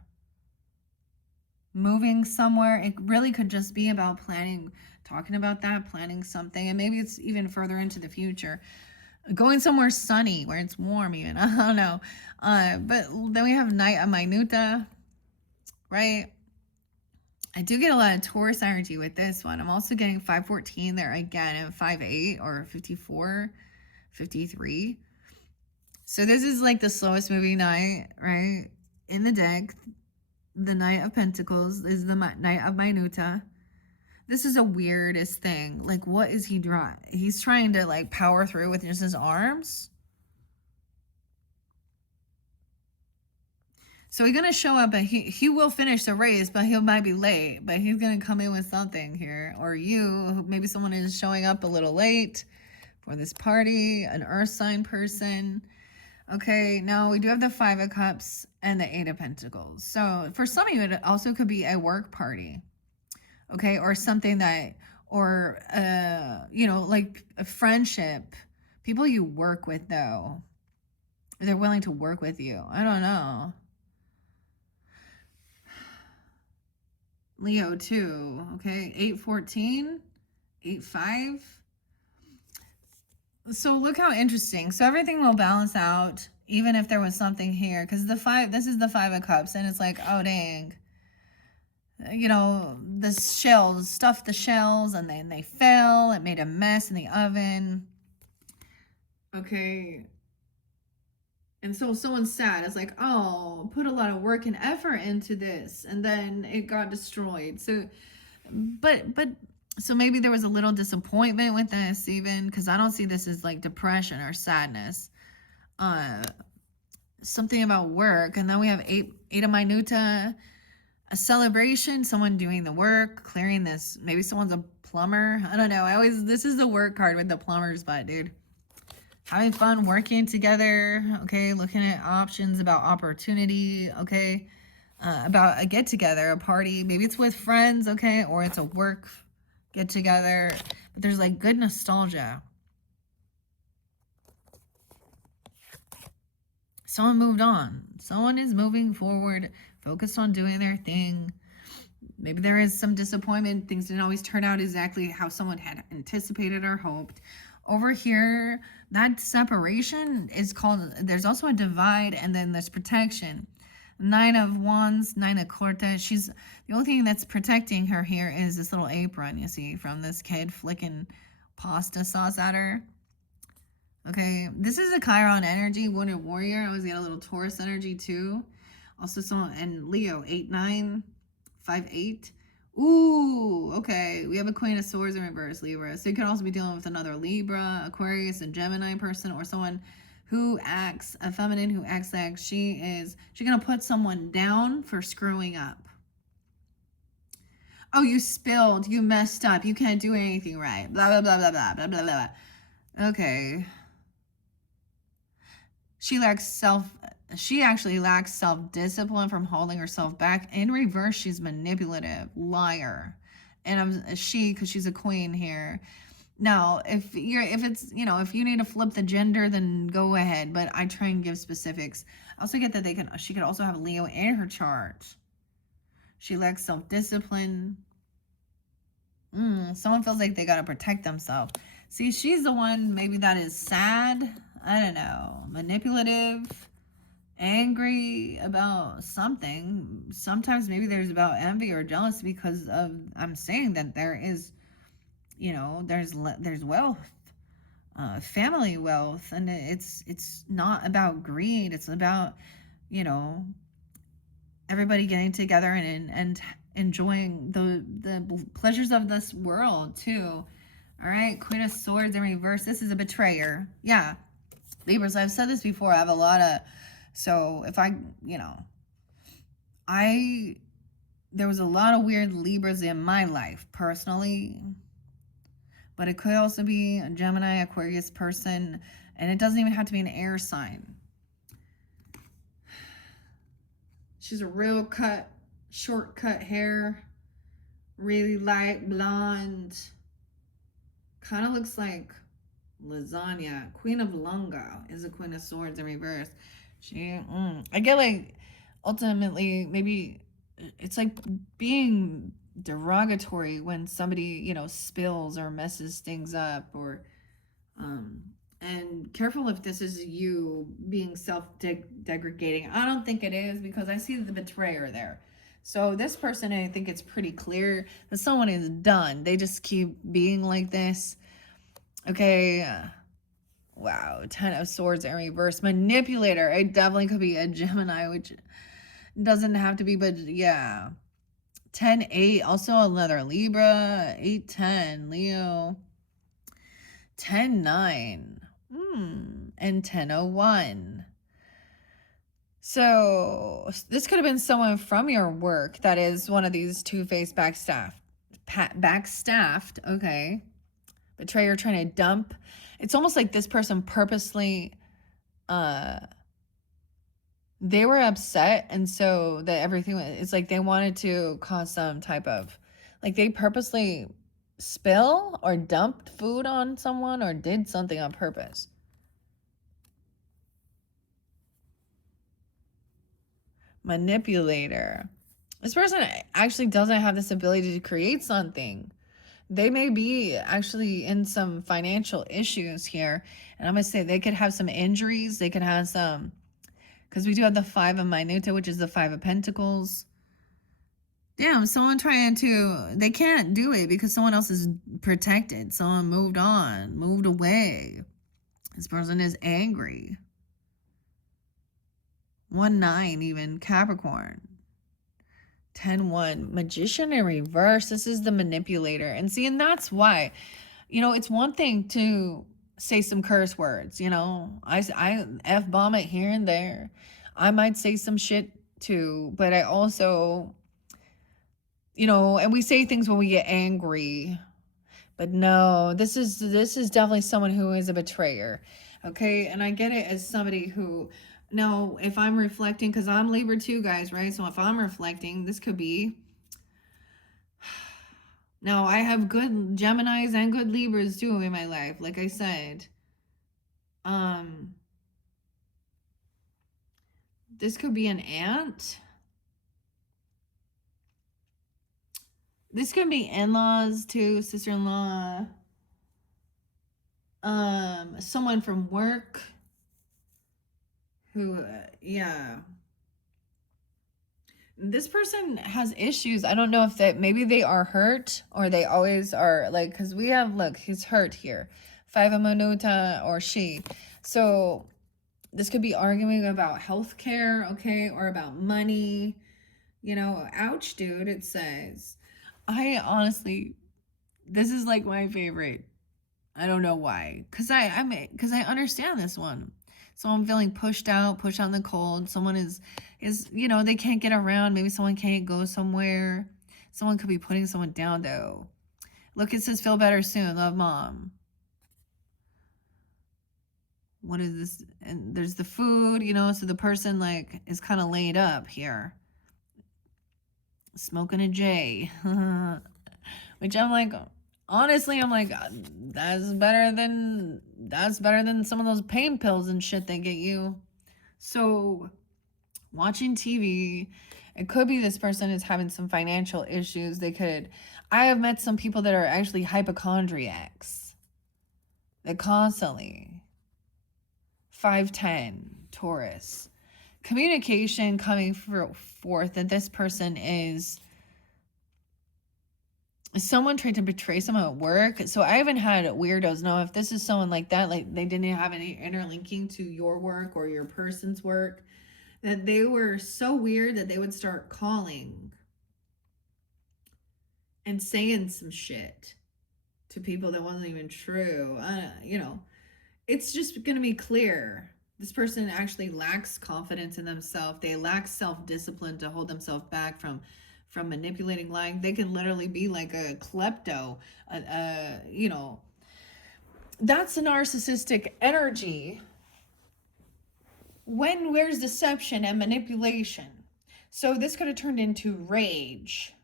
moving somewhere. It really could just be about planning, talking about that, planning something, and maybe it's even further into the future, going somewhere sunny where it's warm even. I don't know. But then we have Night of Minuta, right? I do get a lot of Taurus energy with this one. I'm also getting 514 there again, and 58 or 54, 53. So this is like the slowest moving night, right? In the deck, the Knight of Pentacles is the Knight of Minuta. This is the weirdest thing. Like, what is he drawing? He's trying to like power through with just his arms. So he's going to show up, but he will finish the race, but he might be late. But he's going to come in with something here. Or maybe someone is showing up a little late. for this party, an earth sign person. Okay, now we do have the Five of Cups and the Eight of Pentacles. So for some of you, it also could be a work party. Okay, or something that, or, you know, like a friendship. People you work with, though. They're willing to work with you. I don't know. Leo, too. Okay, 8-14, 8-5. So look how interesting. So everything will balance out, even if there was something here. Because this is the Five of Cups, and it's like, oh, dang. You know, the shells, stuffed the shells, and then they fell. It made a mess in the oven. Okay. And so someone's sad. It's like, oh, put a lot of work and effort into this, and then it got destroyed. So, so maybe there was a little disappointment with this, even, because I don't see this as like depression or sadness. Something about work, and then we have eight of minuta, a celebration, someone doing the work, clearing this. Maybe someone's a plumber. I don't know. This is the work card with the plumber's butt, dude. Having fun working together, okay, looking at options about opportunity, okay, about a get-together, a party. Maybe it's with friends, okay, or it's a work get-together. But there's, like, good nostalgia. Someone moved on. Someone is moving forward, focused on doing their thing. Maybe there is some disappointment. Things didn't always turn out exactly how someone had anticipated or hoped. Over here, that separation is called, there's also a divide, and then there's protection. Nine of Wands, Nine of Cortes. The only thing that's protecting her here is this little apron, you see, from this kid flicking pasta sauce at her. Okay, this is a Chiron energy, Wounded Warrior. I always get a little Taurus energy too. Also, and Leo, 8-9, 5-8. Ooh, okay. We have a Queen of Swords in reverse, Libra. So you could also be dealing with another Libra, Aquarius, and Gemini person, or someone who acts, a feminine who acts like she's going to put someone down for screwing up. Oh, you spilled. You messed up. You can't do anything right. Blah, blah, blah, blah, blah, blah, blah, blah. Okay. She actually lacks self-discipline from holding herself back. In reverse, she's manipulative, liar. And because she's a queen here. Now, if it's, you know, if you need to flip the gender, then go ahead. But I try and give specifics. I also get that she could also have Leo in her chart. She lacks self-discipline. Someone feels like they got to protect themselves. See, she's the one maybe that is sad. I don't know, manipulative, angry about something. Sometimes maybe there's about envy or jealousy because of, I'm saying that there is, you know, there's wealth, family wealth, and it's not about greed. It's about, you know, everybody getting together and enjoying the pleasures of this world too. All right, Queen of Swords in reverse. This is a betrayer. Yeah. Libras, I've said this before, I have a lot of, so if there was a lot of weird Libras in my life, personally, but it could also be a Gemini, Aquarius person, and it doesn't even have to be an air sign. She's a real short cut hair, really light blonde, kind of looks like lasagna. Queen of Lunga is a Queen of Swords in reverse. I get like, ultimately, maybe it's like being derogatory when somebody, you know, spills or messes things up, or and careful if this is you being self-degrading. I don't think it is, because I see the betrayer there. So this person, I think it's pretty clear that someone is done. They just keep being like this. Okay, wow, 10 of Swords in reverse. Manipulator, it definitely could be a Gemini, which doesn't have to be, but yeah. 10-8, also another Libra. 8-10, Leo. 10-9, and 10-01. So this could have been someone from your work that is one of these two-faced backstaffed, okay. Betrayer trying to dump. It's almost like this person purposely, they were upset, and so that everything, it's like they wanted to cause some type of, like they purposely spill or dumped food on someone or did something on purpose. Manipulator. This person actually doesn't have this ability to create something. They may be actually in some financial issues here. And I'm going to say they could have some injuries. They could have some, because we do have the 5 of Minuta, which is the 5 of Pentacles. Damn, someone trying to, they can't do it because someone else is protected. Someone moved on, moved away. This person is angry. 1-9 even, Capricorn. 10-1, Magician in reverse. This is the manipulator. And see, and that's why, you know, it's one thing to say some curse words, you know. I F-bomb it here and there. I might say some shit too, but I also, you know, and we say things when we get angry. But no, this is definitely someone who is a betrayer. Okay? And I get it as somebody who, now, if I'm reflecting, because I'm Libra too, guys, right? So if I'm reflecting, this could be, now I have good Geminis and good Libras too in my life, like I said. This could be an aunt. This could be in-laws too, sister-in-law. Someone from work who, yeah. This person has issues. I don't know if that, maybe they are hurt or they always are, like, because we have, look, he's hurt here. 5 of Minuta or she. So this could be arguing about healthcare, okay, or about money. You know, ouch, dude, it says. I honestly, this is like my favorite. I don't know why. Because I understand this one. So I'm feeling pushed out in the cold. Someone is, you know, they can't get around. Maybe someone can't go somewhere. Someone could be putting someone down, though. Look, it says feel better soon. Love, Mom. What is this? And there's the food, you know, so the person, like, is kind of laid up here. Smoking a J. Which I'm like, honestly, I'm like, that's better than some of those pain pills and shit they get you. So watching TV, it could be this person is having some financial issues. I have met some people that are actually hypochondriacs. They constantly. 5-10, Taurus. Communication coming forth that this person is someone tried to betray someone at work. So I haven't had weirdos know if this is someone like that, like they didn't have any interlinking to your work or your person's work, that they were so weird that they would start calling and saying some shit to people that wasn't even true. You know, it's just going to be clear. This person actually lacks confidence in themselves. They lack self-discipline to hold themselves back from manipulating, lying. They can literally be like a klepto, you know, that's a narcissistic energy when there's deception and manipulation. So this could have turned into rage,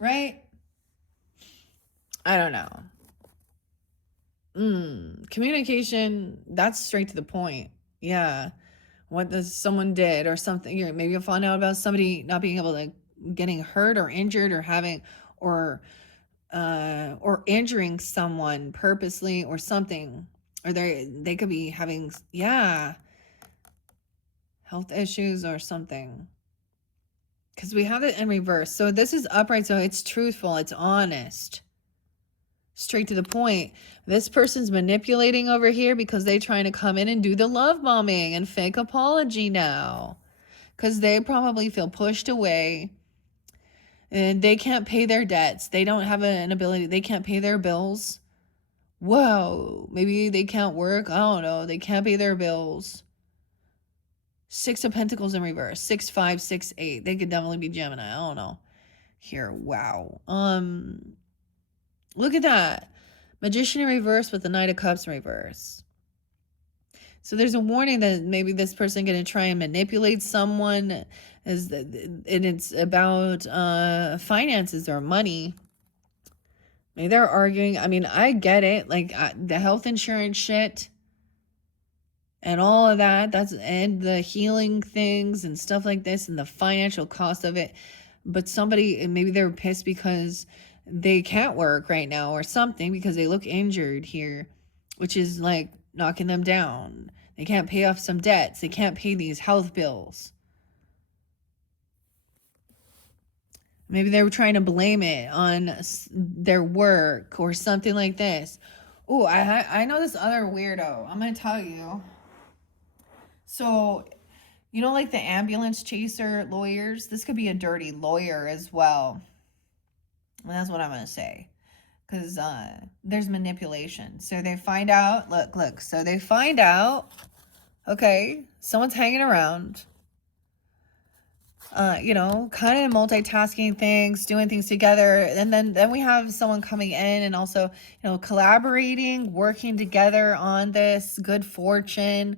right? I don't know. Communication, that's straight to the point. Yeah. What someone did or something. Maybe you'll find out about somebody not being able to, getting hurt or injured or having, or injuring someone purposely or something. Or they could be having, yeah, health issues or something. Because we have it in reverse. So this is upright, so it's truthful, it's honest. Straight to the point. This person's manipulating over here because they're trying to come in and do the love bombing and fake apology now. Because they probably feel pushed away. And they can't pay their debts. They don't have an ability. They can't pay their bills. Whoa. Maybe they can't work. I don't know. They can't pay their bills. 6 of Pentacles in reverse. 6-5, 6-8. They could definitely be Gemini. I don't know. Here. Wow. Look at that. Magician in reverse with the Knight of Cups in reverse. So there's a warning that maybe this person going to try and manipulate someone, and it's about finances or money. Maybe they're arguing. I mean, I get it. Like the health insurance shit and all of that. And the healing things and stuff like this and the financial cost of it. But somebody, maybe they're pissed because they can't work right now or something because they look injured here, which is like knocking them down. They can't pay off some debts. They can't pay these health bills. Maybe they were trying to blame it on their work or something like this. Oh, I know this other weirdo. I'm going to tell you. So, you know, like the ambulance chaser lawyers? This could be a dirty lawyer as well. And that's what I'm going to say. Because there's manipulation. So they find out, look. So they find out, okay, someone's hanging around. You know, kind of multitasking things, doing things together. And then we have someone coming in and also, you know, collaborating, working together on this good fortune,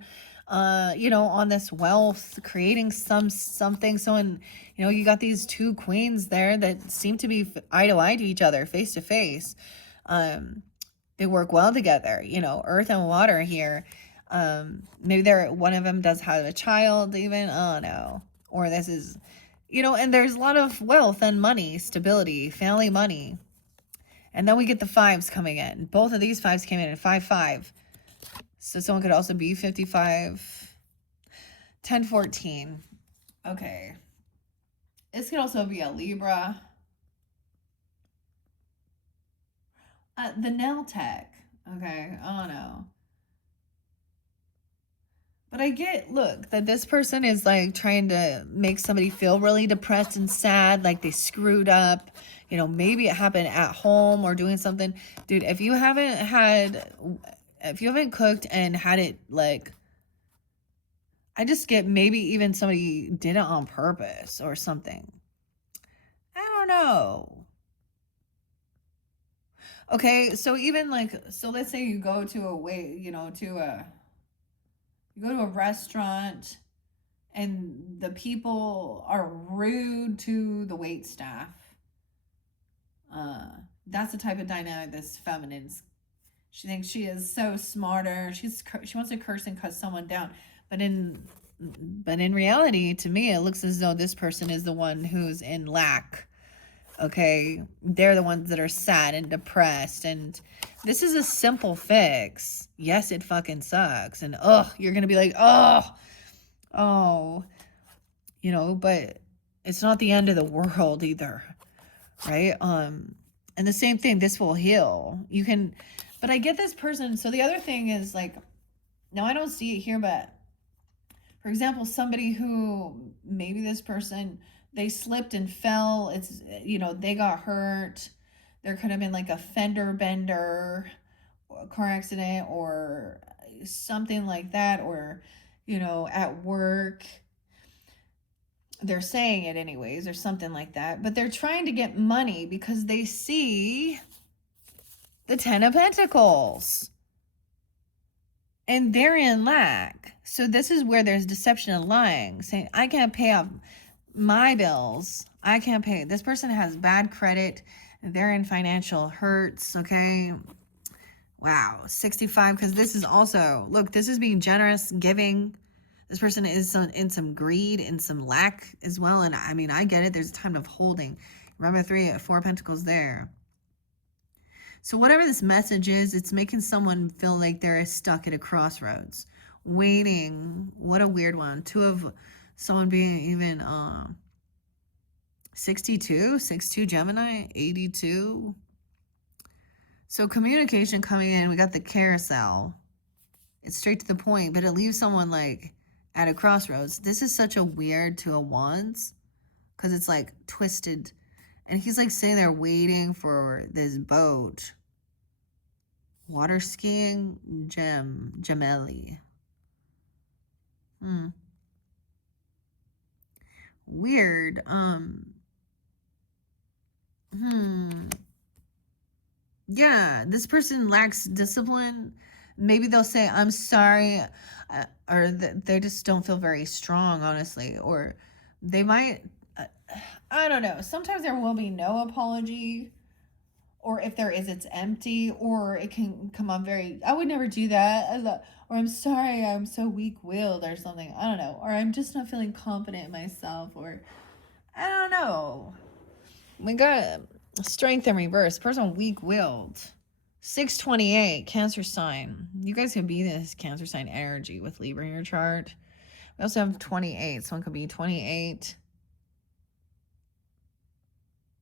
you know, on this wealth, creating something. So, you know, you got these two queens there that seem to be eye to eye to each other, face to face. They work well together, you know, earth and water here. Maybe one of them does have a child even. Oh no. Or this is, you know, and there's a lot of wealth and money, stability, family money. And then we get the fives coming in. Both of these fives came in at 5-5. So someone could also be 55, 10, 14. Okay. This could also be a Libra. The nail tech. Okay. Oh no. But I get, look, that this person is like trying to make somebody feel really depressed and sad, like they screwed up. You know, maybe it happened at home or doing something. Dude, if you haven't cooked and had it, like, I just get maybe even somebody did it on purpose or something. I don't know. Okay, so even like, so let's say you go to you go to a restaurant and the people are rude to the wait staff. That's the type of dynamic this feminine's. She thinks she is so smarter. She wants to curse and cuss someone down, but in reality, to me, it looks as though this person is the one who's in lack. Okay, they're the ones that are sad and depressed, and this is a simple fix. Yes, it fucking sucks, and you're gonna be like, oh, you know, but it's not the end of the world either, right? And the same thing, this will heal. You can, but I get this person. So the other thing is like, now I don't see it here, but for example, somebody who maybe this person, they slipped and fell. It's, you know, they got hurt. There could have been like a fender bender, or a car accident or something like that, or, you know, at work. They're saying it anyways or something like that, but they're trying to get money because they see the 10 of Pentacles and they're in lack. So this is where there's deception and lying, saying I can't pay off my bills. I can't pay. This person has bad credit. They're in financial hurts. Okay. Wow. 65. Because this is also, look, this is being generous, giving. This person is in some greed and some lack as well. And I mean, I get it. There's a time of holding. Remember 4 Pentacles there. So whatever this message is, it's making someone feel like they're stuck at a crossroads. Waiting. What a weird one. Someone being even 62 Gemini, 82. So communication coming in. We got the carousel. It's straight to the point, but it leaves someone like at a crossroads. This is such a weird 2 of Wands because it's like twisted. And he's like sitting there waiting for this boat. Water skiing, Gemelli. Weird. Yeah, this person lacks discipline. Maybe they'll say, I'm sorry, or they just don't feel very strong, honestly. Or they might, uh, I don't know. Sometimes there will be no apology, or if there is, it's empty, or it can come on very, I would never do that. Or I'm sorry, I'm so weak willed, or something. I don't know. Or I'm just not feeling confident in myself, or I don't know. We got strength in reverse. Person weak willed. 628, Cancer sign. You guys could be this Cancer sign energy with Libra in your chart. We also have 28. Someone could be 28.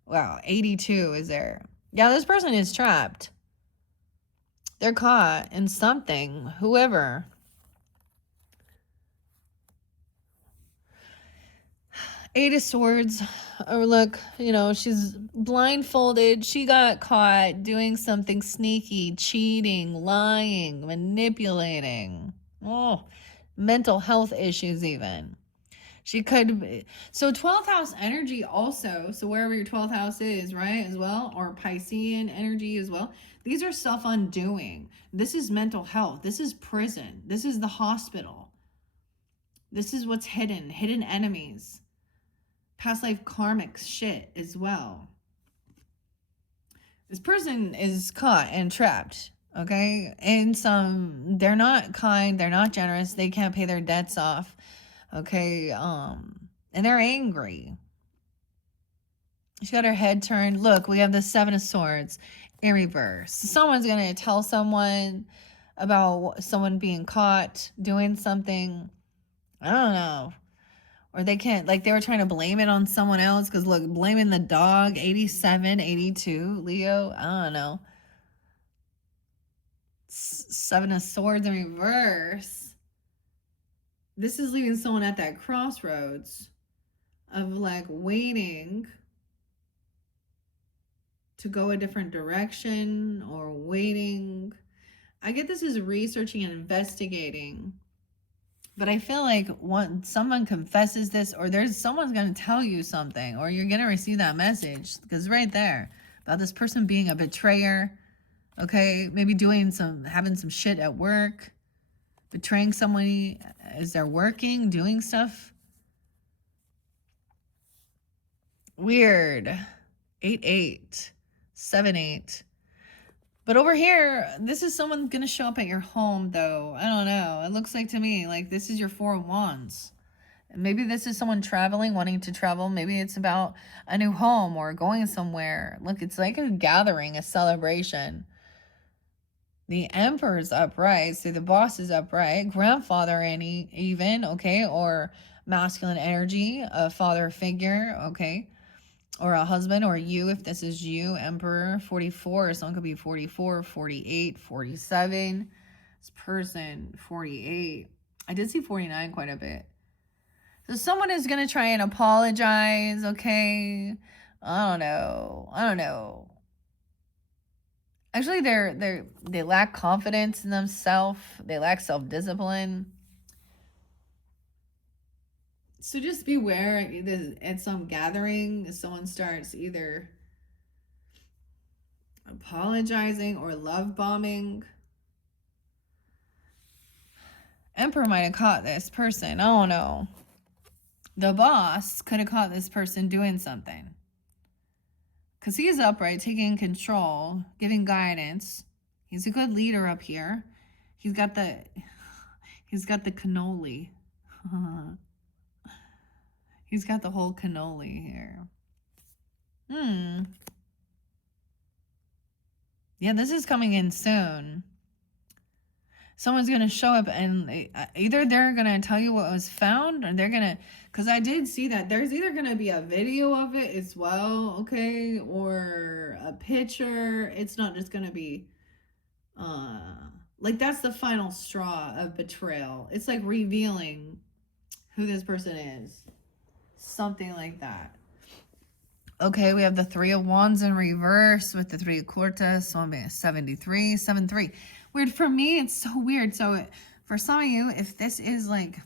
Wow, 82 is there. Yeah, this person is trapped. They're caught in something. Whoever. Eight of Swords. Or look, you know, she's blindfolded. She got caught doing something sneaky, cheating, lying, manipulating. Oh, mental health issues even. She could be. So 12th house energy also. So wherever your 12th house is, right, as well, or Piscean energy as well. These are self-undoing. This is mental health. This is prison. This is the hospital. This is what's hidden. Hidden enemies. Past life karmic shit as well. This person is caught and trapped, okay? And they're not kind, they're not generous, they can't pay their debts off, okay? And they're angry. She got her head turned. Look, we have the Seven of Swords in reverse. Someone's gonna tell someone about someone being caught doing something. I don't know. Or they can't, like they were trying to blame it on someone else. Because look, blaming the dog, 87, 82, Leo, I don't know. Seven of Swords in reverse. This is leaving someone at that crossroads of like waiting to go a different direction, or waiting. I get this is researching and investigating. But I feel like once someone confesses this, or there's someone's going to tell you something, or you're going to receive that message, because right there about this person being a betrayer, okay, maybe having some shit at work, betraying somebody as they're working, doing stuff. Weird. 8-8, 7-8. But over here, this is someone going to show up at your home, though. I don't know. It looks like to me like this is your Four of Wands. Maybe this is someone traveling, wanting to travel. Maybe it's about a new home or going somewhere. Look, it's like a gathering, a celebration. The Emperor's upright, so the boss is upright. Grandfather, even, okay? Or masculine energy, a father figure, okay? Or a husband, or you, if this is you, Emperor. 44, someone could be 44, 48, 47. This person, 48. I did see 49 quite a bit. So someone is going to try and apologize, okay? I don't know. Actually, they lack confidence in themselves. They lack self-discipline. So just beware at some gathering, someone starts either apologizing or love bombing. Emperor might have caught this person. I don't know. The boss could have caught this person doing something. Because he's upright, taking control, giving guidance. He's a good leader up here. He's got the cannoli. He's got the whole cannoli here. Yeah, this is coming in soon. Someone's going to show up and either they're going to tell you what was found, or they're going to, because I did see that there's either going to be a video of it as well, okay, or a picture. It's not just going to be, like that's the final straw of betrayal. It's like revealing who this person is. Something like that. Okay, we have the Three of Wands in reverse with the Three of Quartas. So I'm at 73, 7-3. Weird for me, it's so weird. So for some of you, if this is like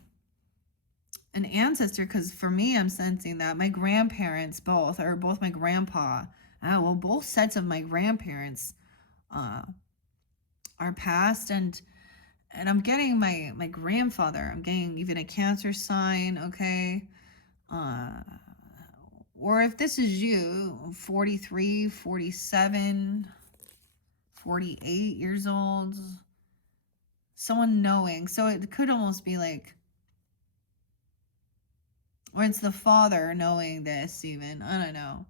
an ancestor, because for me, I'm sensing that my grandparents both my grandpa, both sets of my grandparents our past. And I'm getting my grandfather. I'm getting even a Cancer sign, okay? Or if this is you, 43, 47, 48 years old, someone knowing. So it could almost be like, or it's the father knowing this even. I don't know.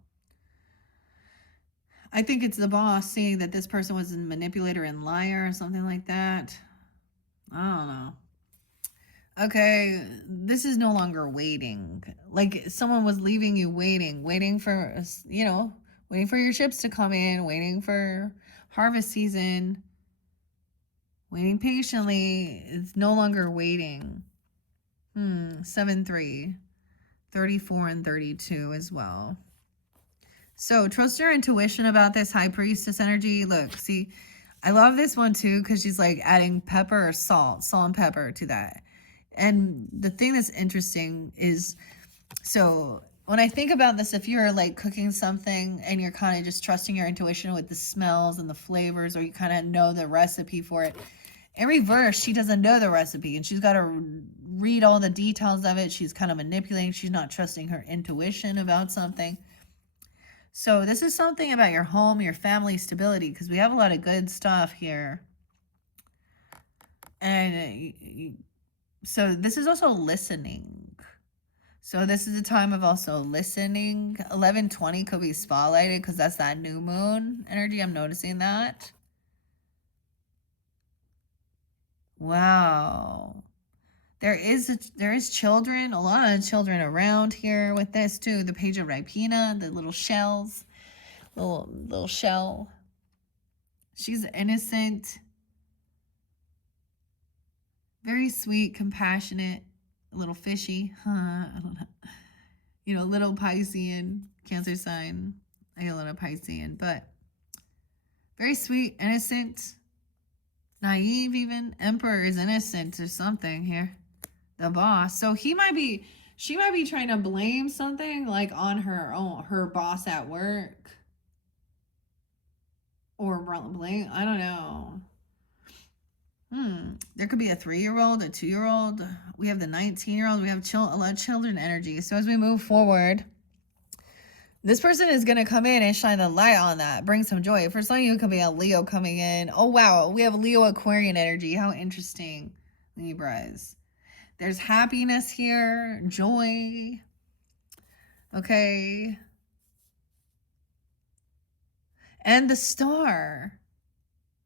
I think it's the boss seeing that this person was a manipulator and liar or something like that. I don't know. Okay, this is no longer waiting. Like someone was leaving you waiting for, waiting for your ships to come in, waiting for harvest season, waiting patiently. It's no longer waiting. 7-3, 34 and 32 as well. So trust your intuition about this High Priestess energy. Look, see, I love this one too because she's like adding pepper or salt and pepper to that. And the thing that's interesting is, so when I think about this, if you're like cooking something and you're kind of just trusting your intuition with the smells and the flavors, or you kind of know the recipe for it, in reverse, she doesn't know the recipe and she's got to read all the details of it. She's kind of manipulating. She's not trusting her intuition about something. So this is something about your home, your family stability, because we have a lot of good stuff here. And so this is also listening. So this is a time of also listening. 11:20 could be spotlighted because that's that new moon energy. I'm noticing that. Wow. There is children, a lot of children around here with this too. The Page of Ripina, the little shells, little shell. She's innocent, very sweet, compassionate, a little fishy. I don't know. Little Piscean, Cancer sign. I got a little Piscean, but very sweet, innocent, naive even. Emperor is innocent or something here. The boss. So she might be trying to blame something like on her boss at work. Or blame, I don't know. There could be a 3-year-old, a 2-year-old. We have the 19-year-old. We have a lot of children energy. So as we move forward, this person is going to come in and shine the light on that. Bring some joy. For some of you, it could be a Leo coming in. Oh, wow. We have Leo Aquarian energy. How interesting, Libras. There's happiness here, joy. Okay. And the star.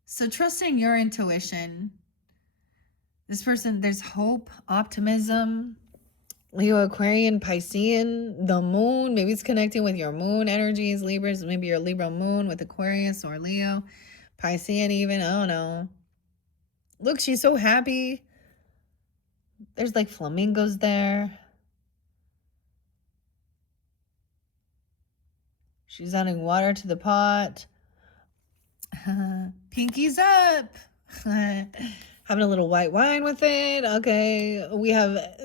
So trusting your intuition. This person, there's hope, optimism. Leo, Aquarian, Piscean, the moon. Maybe it's connecting with your moon energies, Libras. Maybe your Libra moon with Aquarius or Leo. Piscean even, I don't know. Look, she's so happy. There's like flamingos there. She's adding water to the pot. Pinkies up. Having a little white wine with it. Okay.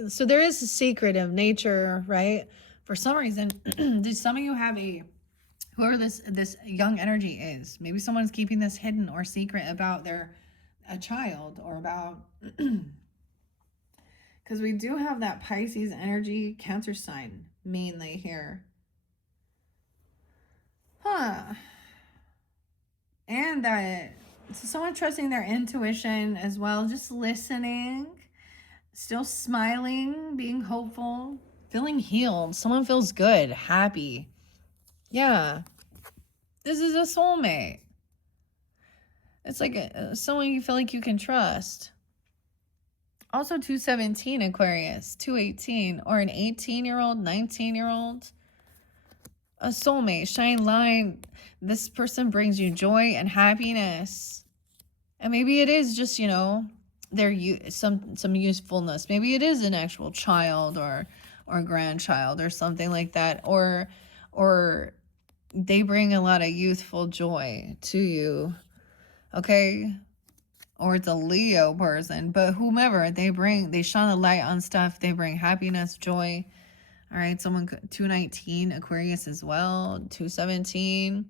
So there is a secret of nature, right? For some reason, did some of you have whoever this young energy is, maybe someone's keeping this hidden or secret about a child or about, because we do have that Pisces energy, Cancer sign mainly here. And so someone trusting their intuition as well, just listening, still smiling, being hopeful, feeling healed. Someone feels good, happy. Yeah. This is a soulmate. It's like someone you feel like you can trust. Also 217 Aquarius, 218, or an 18-year-old, 19-year-old. A soulmate, shine light. This person brings you joy and happiness. And maybe it is just, some usefulness. Maybe it is an actual child or grandchild or something like that. Or they bring a lot of youthful joy to you. Okay? Or it's a Leo person, but whomever, they shine a light on stuff. They bring happiness, joy. All right, 219 Aquarius as well, 217.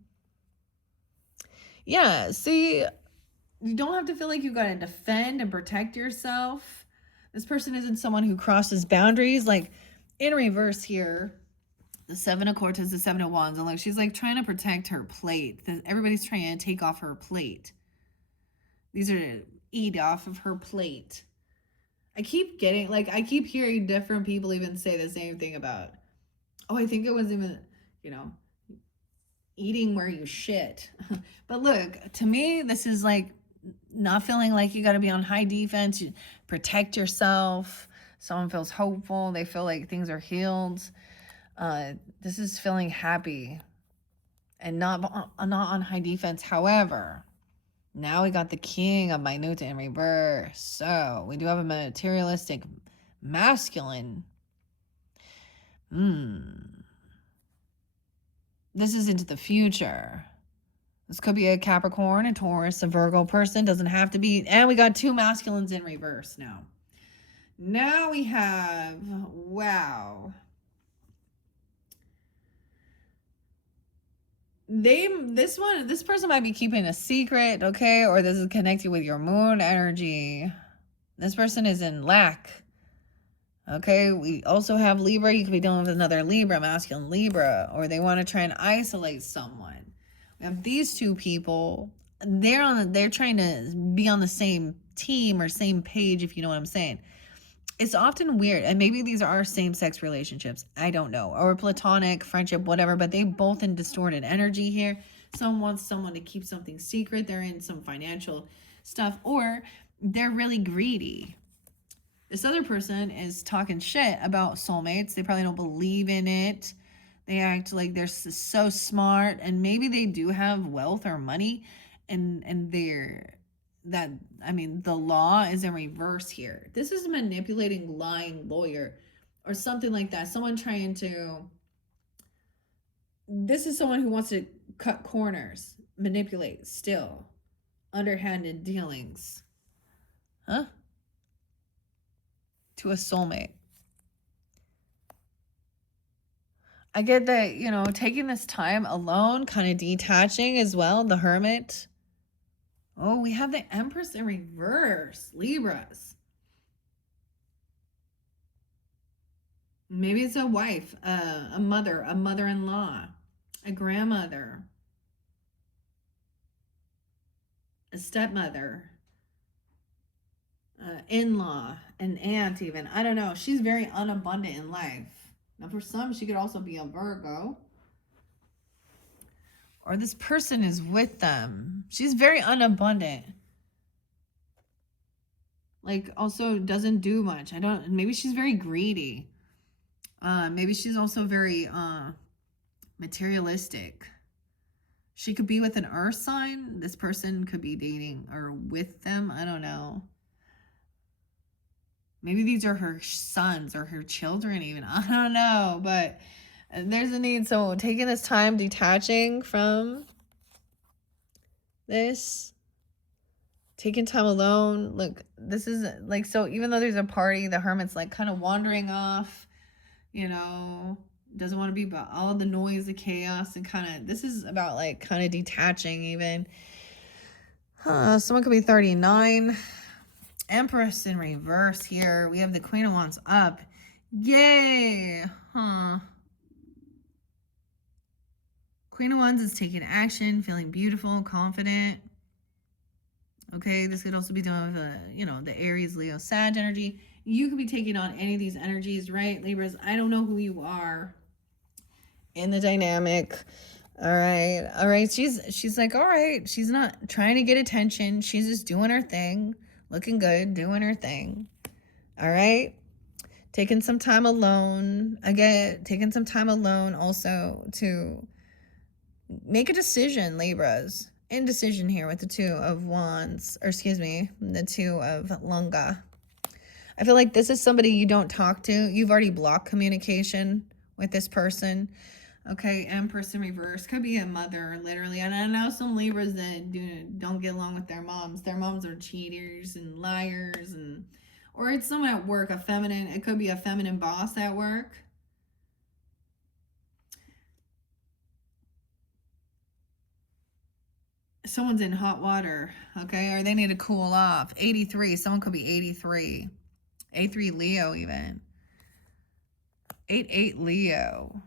Yeah, see, you don't have to feel like you got to defend and protect yourself. This person isn't someone who crosses boundaries. Like in reverse here, the Seven of Quarters is the Seven of Wands. And like she's like trying to protect her plate. Everybody's trying to take off her plate. These are to eat off of her plate. I keep hearing different people even say the same thing about, oh, I think it was even, you know, eating where you shit. But look, to me, this is like not feeling like you got to be on high defense. You protect yourself. Someone feels hopeful. They feel like things are healed. This is feeling happy and not on high defense. However, now we got the King of Minute in reverse. So we do have a materialistic masculine. This is into the future. This could be a Capricorn, a Taurus, a Virgo person. Doesn't have to be. And we got two masculines in reverse now. Now we have, wow. This person might be keeping a secret, okay? Or this is connected with your moon energy. This person is in lack. Okay, we also have Libra. You could be dealing with another Libra, masculine Libra, or they want to try and isolate someone. We have these two people. They're trying to be on the same team or same page, if you know what I'm saying. It's often weird, and maybe these are same-sex relationships. I don't know, or platonic friendship, whatever. But they both in distorted energy here. Someone wants someone to keep something secret. They're in some financial stuff, or they're really greedy. This other person is talking shit about soulmates. They probably don't believe in it. They act like they're so smart, and maybe they do have wealth or money, and the law is in reverse here. This is a manipulating, lying lawyer or something like that. This is someone who wants to cut corners, manipulate, still underhanded dealings. Huh? To a soulmate. I get that, taking this time alone, kind of detaching as well, the Hermit. Oh, we have the Empress in reverse, Libras. Maybe it's a wife, a mother, a mother-in-law, a grandmother, a stepmother, in-law, an aunt even. I don't know. She's very unabundant in life. Now, for some, she could also be a Virgo. Or this person is with them. She's very unabundant. Like, also doesn't do much. Maybe she's very greedy. Maybe she's also very materialistic. She could be with an earth sign. This person could be dating or with them. I don't know. Maybe these are her sons or her children even. I don't know. But there's a need. So taking this time, detaching from this. Taking time alone. Look, this is like, so even though there's a party, the Hermit's like kind of wandering off, doesn't want to be about all the noise, the chaos, and this is about like kind of detaching even. Someone could be 39. Empress in reverse here. We have the Queen of Wands up. Yay. Queen of Wands is taking action, feeling beautiful, confident. Okay, this could also be done with, the Aries, Leo, Sag energy. You could be taking on any of these energies, right, Libras? I don't know who you are in the dynamic. All right. She's like, all right. She's not trying to get attention. She's just doing her thing, looking good, doing her thing. All right. Taking some time alone. Again, taking some time alone also to make a decision, Libras. Indecision here with the Two of Wands, or excuse me, the Two of Lunga. I feel like this is somebody you don't talk to. You've already blocked communication with this person. Okay, Empress in reverse. Could be a mother, literally. And I know some Libras that don't get along with their moms. Their moms are cheaters and liars, or it's someone at work, it could be a feminine boss at work. someone's in hot water, okay? Or they need to cool off. 83. Someone could be 83. 83 Leo even. 88 Leo.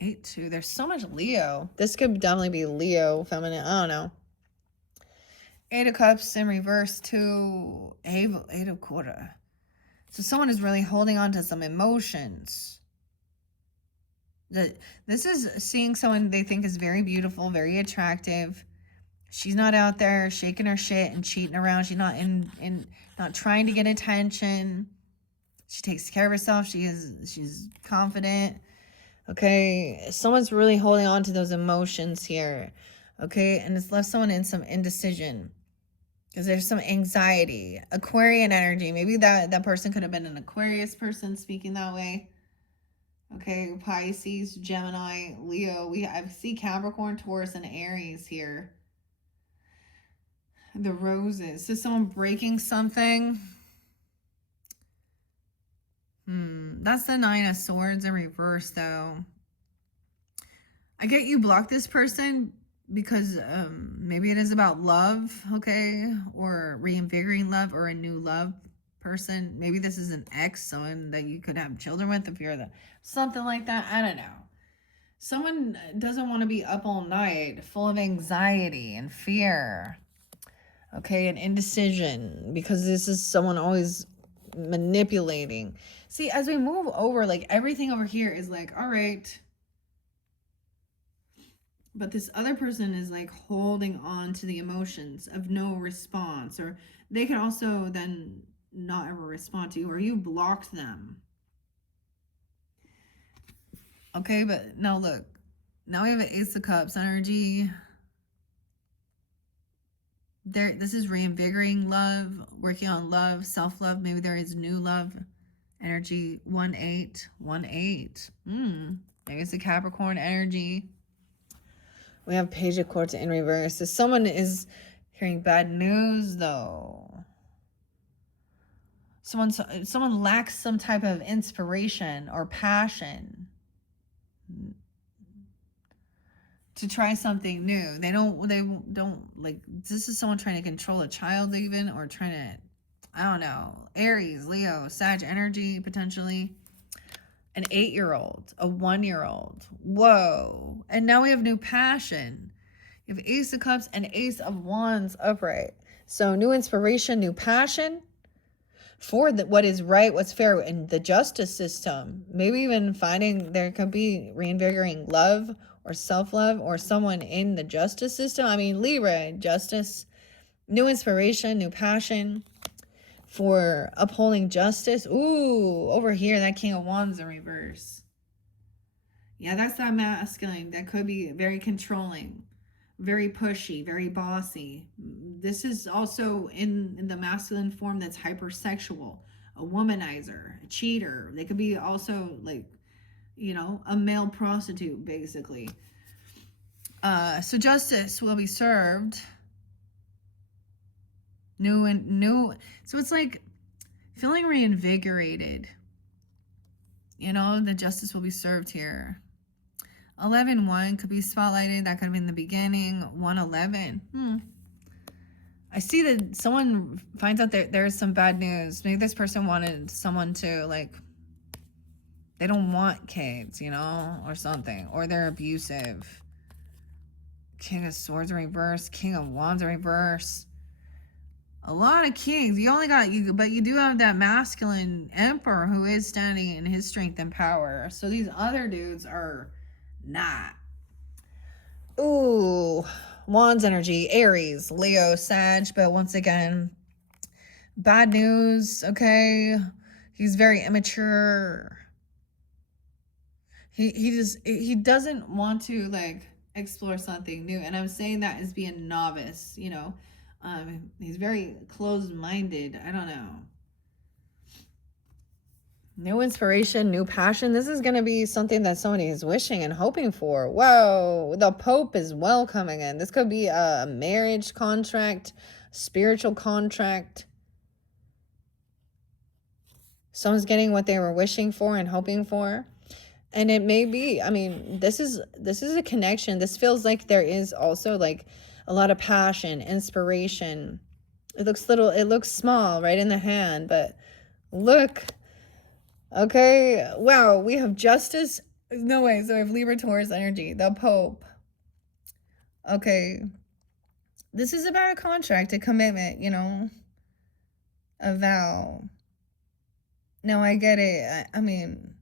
82. There's so much Leo. This could definitely be Leo feminine. I don't know. 8 of Cups in reverse to 8 of Quarter. So someone is really holding on to some emotions. This is seeing someone they think is very beautiful, very attractive. She's not out there shaking her shit and cheating around. She's not not trying to get attention. She takes care of herself. She's confident. Okay, someone's really holding on to those emotions here. Okay, and it's left someone in some indecision because there's some anxiety. Aquarian energy. Maybe that person could have been an Aquarius person speaking that way. Okay, Pisces, Gemini, Leo. I see Capricorn, Taurus, and Aries here. The roses. So someone breaking something. That's the 9 of Swords in reverse, though. I get you block this person because maybe it is about love, okay? Or reinvigorating love or a new love person. Maybe this is an ex, someone that you could have children with if you're something like that. I don't know. Someone doesn't want to be up all night, full of anxiety and fear, okay, and indecision, because this is someone always manipulating. See, as we move over, like everything over here is like, all right, but this other person is like holding on to the emotions of no response, or they can also then not ever respond to you, or you blocked them. Okay, but now look, now we have an Ace of Cups energy. This is reinvigorating love, working on love, self-love. Maybe there is new love energy. 1-8. Maybe it's a Capricorn energy. We have Page of Quartz in reverse. So someone is hearing bad news, though. Someone lacks some type of inspiration or passion to try something new. They don't like, this is someone trying to control a child even, or trying to, I don't know, Aries, Leo, Sag energy, potentially. An 8-year-old, a 1-year-old. Whoa. And now we have new passion. You have Ace of Cups and Ace of Wands upright. So new inspiration, new passion for what is right, what's fair in the justice system. Maybe even finding there could be reinvigorating love or self-love, or someone in the justice system. I mean, Libra, justice, new inspiration, new passion for upholding justice. Ooh, over here, that King of Wands in reverse. Yeah, that's that masculine. That could be very controlling, very pushy, very bossy. This is also in the masculine form that's hypersexual, a womanizer, a cheater. They could be also like, you know, a male prostitute, basically. So justice will be served. New. So it's like feeling reinvigorated. You know, the justice will be served here. 11-1 could be spotlighted. That could have been the beginning. 111. I see that someone finds out there's some bad news. Maybe this person wanted someone to, like, they don't want kids, you know, or something. Or they're abusive. King of Swords in reverse. King of Wands in reverse. A lot of kings. You only got you, but you do have that masculine emperor who is standing in his strength and power. So these other dudes are not. Ooh, Wands energy, Aries, Leo, Sag, but once again, bad news. Okay, he's very immature. He doesn't want to like explore something new, and I'm saying that as being novice, you know. He's very closed-minded. I don't know. New inspiration, new passion. This is going to be something that somebody is wishing and hoping for. Whoa, the Pope is welcoming in. This could be a marriage contract, spiritual contract. Someone's getting what they were wishing for and hoping for. And it may be, I mean, this is a connection. This feels like there is also like a lot of passion, inspiration. It looks small right in the hand, but look. Okay, wow, we have justice. No way. So we have Libra, Taurus energy, the Pope. Okay, this is about a contract, a commitment, you know, a vow. No, I get it. I mean,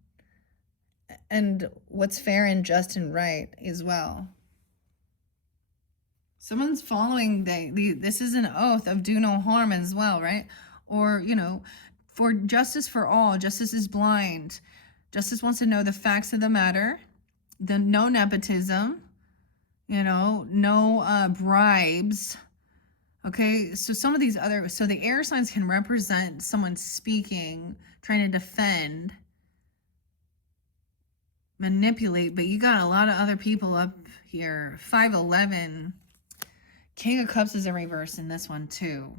and what's fair and just and right as well. Someone's following this is an oath of do no harm as well, right? Or, you know, for justice for all, justice is blind. Justice wants to know the facts of the matter, the no nepotism, you know, no bribes. Okay, so some of these other, so the air signs can represent someone speaking, trying to defend, manipulate, but you got a lot of other people up here. 511. King of Cups is in reverse in this one too,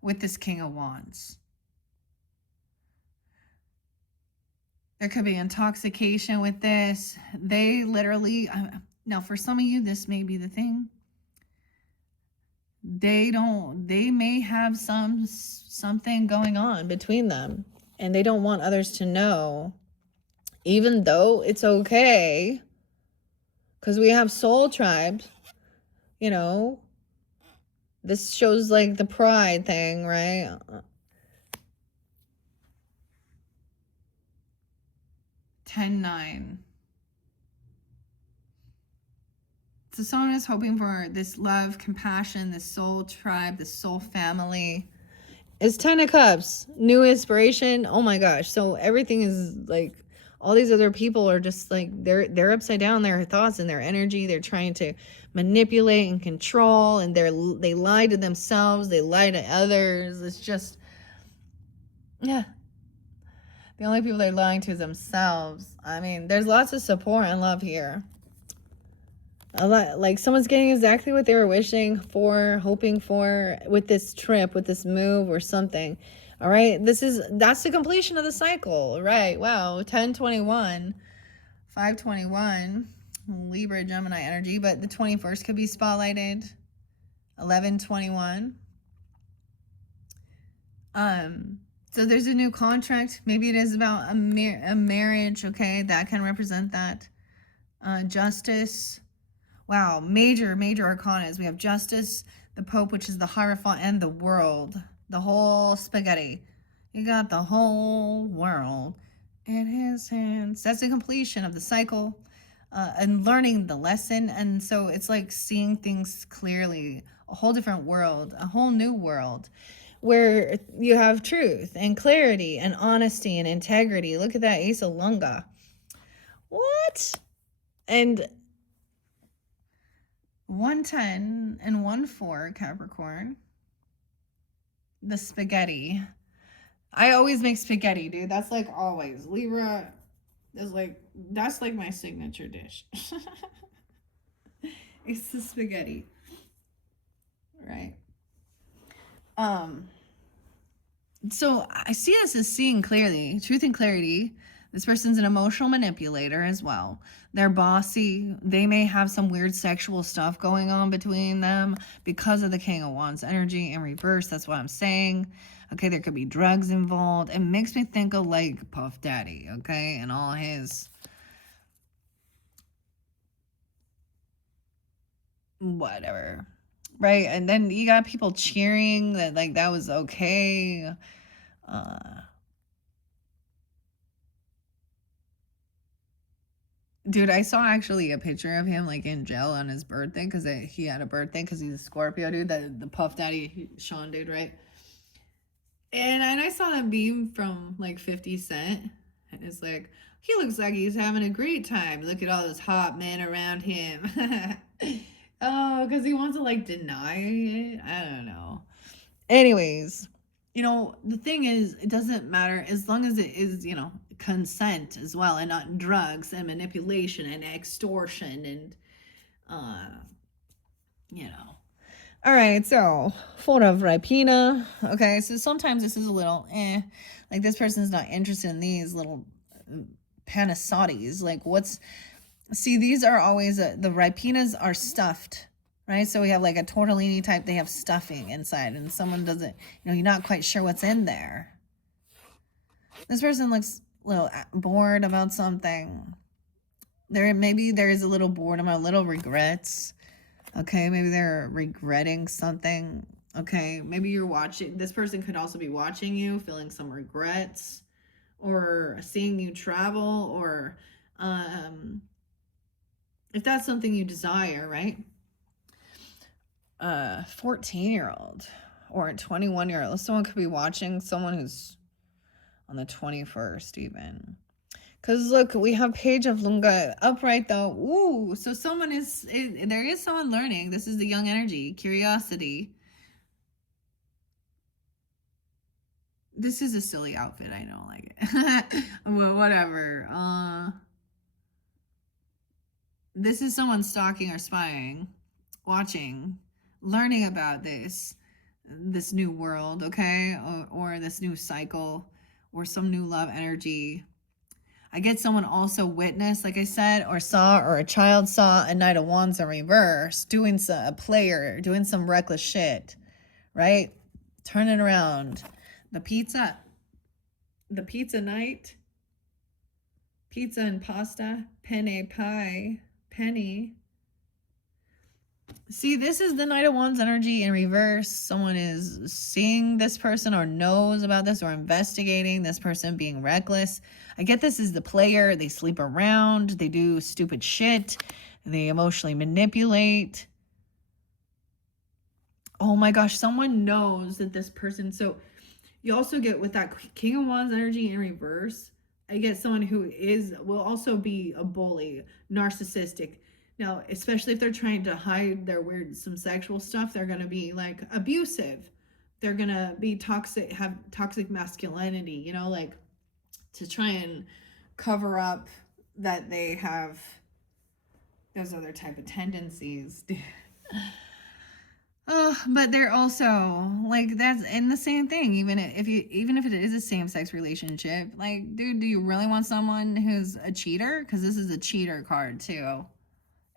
with this King of Wands. There could be intoxication with this. They literally, now for some of you, this may be the thing. They may have something going on between them, and they don't want others to know, even though it's okay, because we have soul tribes, you know. This shows like the pride thing, right? $10,9. So someone is hoping for this love, compassion, this soul tribe, this soul family. It's 10 of Cups, new inspiration. Oh my gosh. So everything is like, all these other people are just like, they're upside down, their thoughts and their energy. They're trying to manipulate and control, and they lie to themselves. They lie to others. It's just, yeah. The only people they're lying to is themselves. I mean, there's lots of support and love here. A lot, like someone's getting exactly what they were wishing for, hoping for with this trip, with this move or something. All right, that's the completion of the cycle, right? Wow, 1021, 521, Libra, Gemini energy, but the 21st could be spotlighted. 1121. So there's a new contract. Maybe it is about a marriage. Okay, that can represent that. Justice. Wow, major arcanas. We have Justice, the Pope, which is the Hierophant, and the World. The whole spaghetti. You got the whole world in his hands. That's the completion of the cycle and learning the lesson. And so it's like seeing things clearly. A whole different world, a whole new world where you have truth and clarity and honesty and integrity. Look at that Ace of Lunga. What? And 110 and 1-4 Capricorn. The spaghetti. I always make spaghetti, dude. That's like always. Libra is like, that's like my signature dish. It's the spaghetti. Right. So I see this as seeing clearly, truth and clarity. This person's an emotional manipulator as well. They're bossy. They may have some weird sexual stuff going on between them because of the King of Wands energy in reverse. That's what I'm saying. Okay, there could be drugs involved. It makes me think of like Puff Daddy, okay, and all his whatever, right? And then you got people cheering that like that was okay. Dude, I saw actually a picture of him like in jail on his birthday because he had a birthday because he's a Scorpio, dude. The Puff Daddy Sean dude, right? And I saw that meme from like 50 Cent, and it's like, he looks like he's having a great time. Look at all those hot men around him. Oh, because he wants to like deny it. I don't know. Anyways, you know, the thing is, it doesn't matter as long as it is, you know, consent as well, and not drugs and manipulation and extortion and, you know. All right, so Four of Rapina. Okay, so sometimes this is a little like this person's not interested in these little Panasotis. Like, see, these are always the Rapinas are stuffed, right? So we have like a tortellini type, they have stuffing inside, and someone doesn't, you're not quite sure what's in there. This person looks a little bored about something. Maybe there is a little boredom, a little regrets. Okay, maybe they're regretting something. Okay, maybe you're watching, this person could also be watching you, feeling some regrets, or seeing you travel, or if that's something you desire, right? 14-year-old or a 21-year-old. Someone could be watching someone who's on the 21st even. Because look, we have Page of Lunga upright though. Ooh, so there is someone learning. This is the young energy, curiosity. This is a silly outfit, I know, like it. Well, whatever. This is someone stalking or spying, watching, learning about this new world, okay? Or this new cycle, or some new love energy. I get someone also witnessed, like I said, or saw, or a child saw a Knight of Wands in reverse, a player, doing some reckless shit, right? Turn it around. The pizza night, pizza and pasta, penne pie, penny. See, this is the Knight of Wands energy in reverse. Someone is seeing this person, or knows about this, or investigating this person being reckless. I get this is the player. They sleep around. They do stupid shit. They emotionally manipulate. Oh my gosh, someone knows that this person... So you also get with that King of Wands energy in reverse, I get someone who will also be a bully, narcissistic. Now, especially if they're trying to hide their some sexual stuff, they're going to be like abusive. They're going to be toxic, have toxic masculinity, like to try and cover up that they have those other type of tendencies. But they're also like, that's in the same thing. Even if it is a same-sex relationship, like, dude, do you really want someone who's a cheater? Because this is a cheater card too.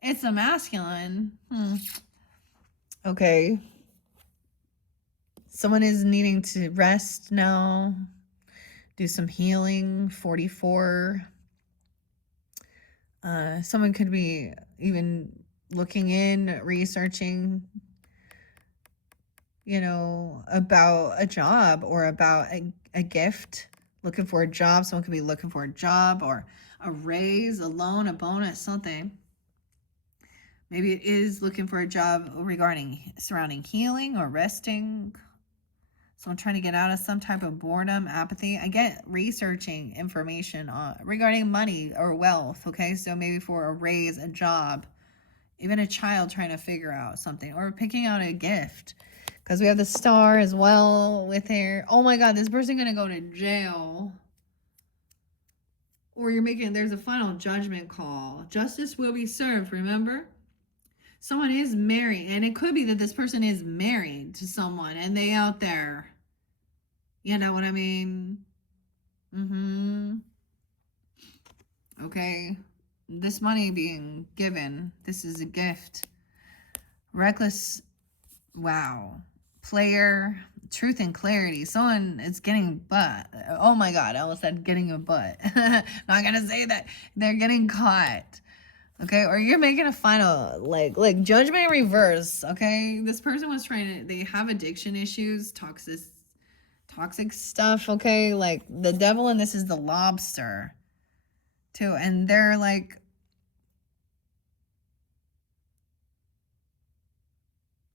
It's a masculine. Okay. Someone is needing to rest now, do some healing. 44. Someone could be even looking in, researching, about a job, or about a gift, looking for a job. Someone could be looking for a job, or a raise, a loan, a bonus, something. Maybe it is looking for a job surrounding healing or resting. Someone trying to get out of some type of boredom, apathy. I get researching information regarding money or wealth, okay? So maybe for a raise, a job, even a child trying to figure out something, or picking out a gift. Because we have the Star as well with her. Oh my God, this person gonna go to jail. Or there's a final judgment call. Justice will be served, remember? Someone is married, and it could be that this person is married to someone, and they out there. You know what I mean? Okay. This money being given, this is a gift. Reckless, wow. Player, truth and clarity. Someone is getting butt. Oh my God, I almost said getting a butt. Not gonna say that. They're getting caught. Okay, or you're making a final, like judgment in reverse. Okay, this person was they have addiction issues, toxic stuff. Okay, like the devil, and this is the lobster too, and they're like,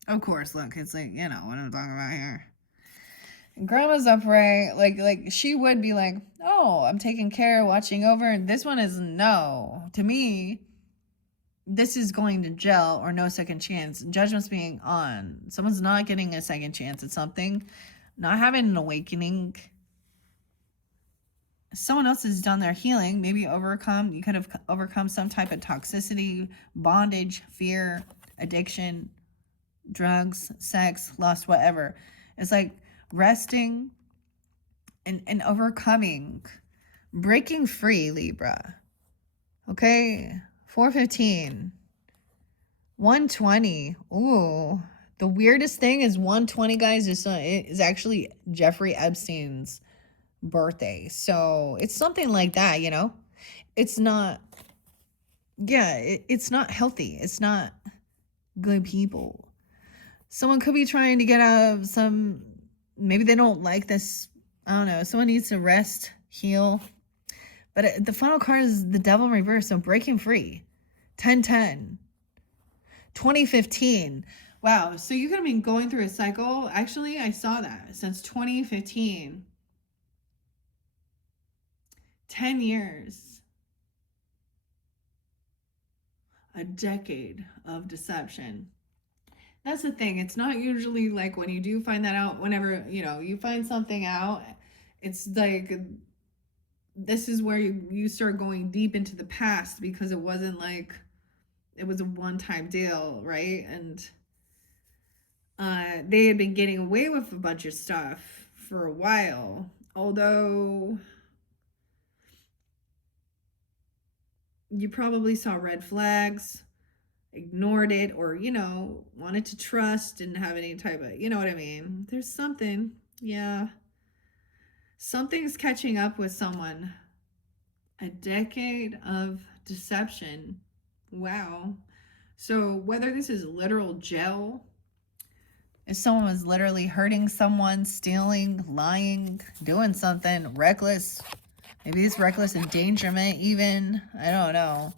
of course, look, it's like, what I'm talking about here. Grandma's upright, like she would be like, oh, I'm taking care, watching over. And this one is no. To me, this is going to jail or no second chance. Judgment's being on. Someone's not getting a second chance at something, not having an awakening. Someone else has done their healing, maybe you could have overcome some type of toxicity, bondage, fear, addiction, drugs, sex, lust, whatever. It's like resting and overcoming, breaking free, Libra. Okay, 415. 120. Ooh. The weirdest thing is 120, guys, is actually Jeffrey Epstein's birthday. So it's something like that, you know? It's not, yeah, it's not healthy. It's not good people. Someone could be trying to get out of some, maybe they don't like this. I don't know. Someone needs to rest, heal. But the final card is the devil in reverse. So breaking free. 1010. 2015. Wow. So you could have been going through a cycle. Actually, I saw that since 2015. 10 years. A decade of deception. That's the thing. It's not usually like when you do find that out, whenever, you know, you find something out, it's like this is where you start going deep into the past, because it wasn't like it was a one-time deal, right? And they had been getting away with a bunch of stuff for a while, although you probably saw red flags, ignored it, or, you know, wanted to trust, didn't have any type of, you know what I mean? There's something, yeah. Something's catching up with someone. A decade of deception. Wow. So whether this is literal jail, if someone was literally hurting someone, stealing, lying, doing something reckless, maybe it's reckless endangerment even, I don't know.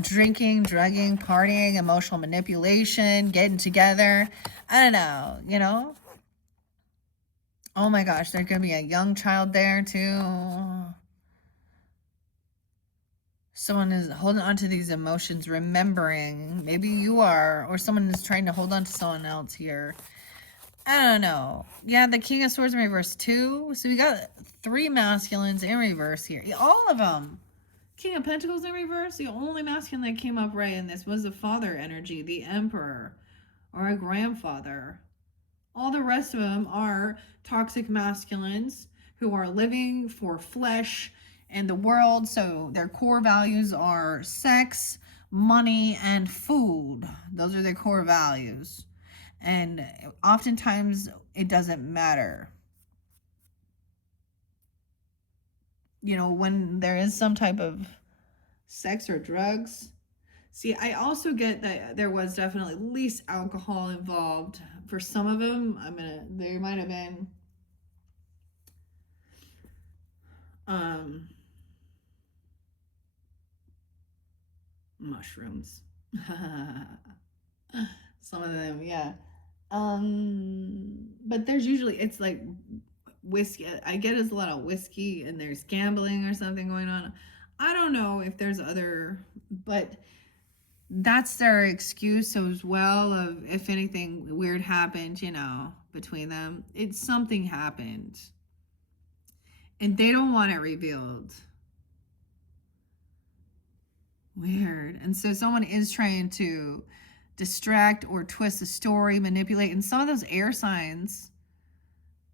Drinking, drugging, partying, emotional manipulation, getting together, I don't know, you know? Oh my gosh, there's going to be a young child there too. Someone is holding on to these emotions, remembering. Maybe you are, or someone is trying to hold on to someone else here. I don't know. Yeah, the King of Swords in reverse too. So we got 3 masculines in reverse here. All of them. King of Pentacles in reverse. The only masculine that came up right in this was the father energy, the Emperor, or a grandfather. All the rest of them are toxic masculines who are living for flesh and the world. So their core values are sex, money, and food. Those are their core values. And oftentimes it doesn't matter. You know, when there is some type of sex or drugs. See, I also get that there was definitely at least alcohol involved for some of them. There might have been mushrooms. Some of them, yeah. But there's usually, it's like whiskey. I get it's a lot of whiskey and there's gambling or something going on. I don't know if there's other, but that's their excuse as well, of if anything weird happened, you know, between them. It's something happened. And they don't want it revealed. Weird. And so someone is trying to distract or twist the story, manipulate. And some of those air signs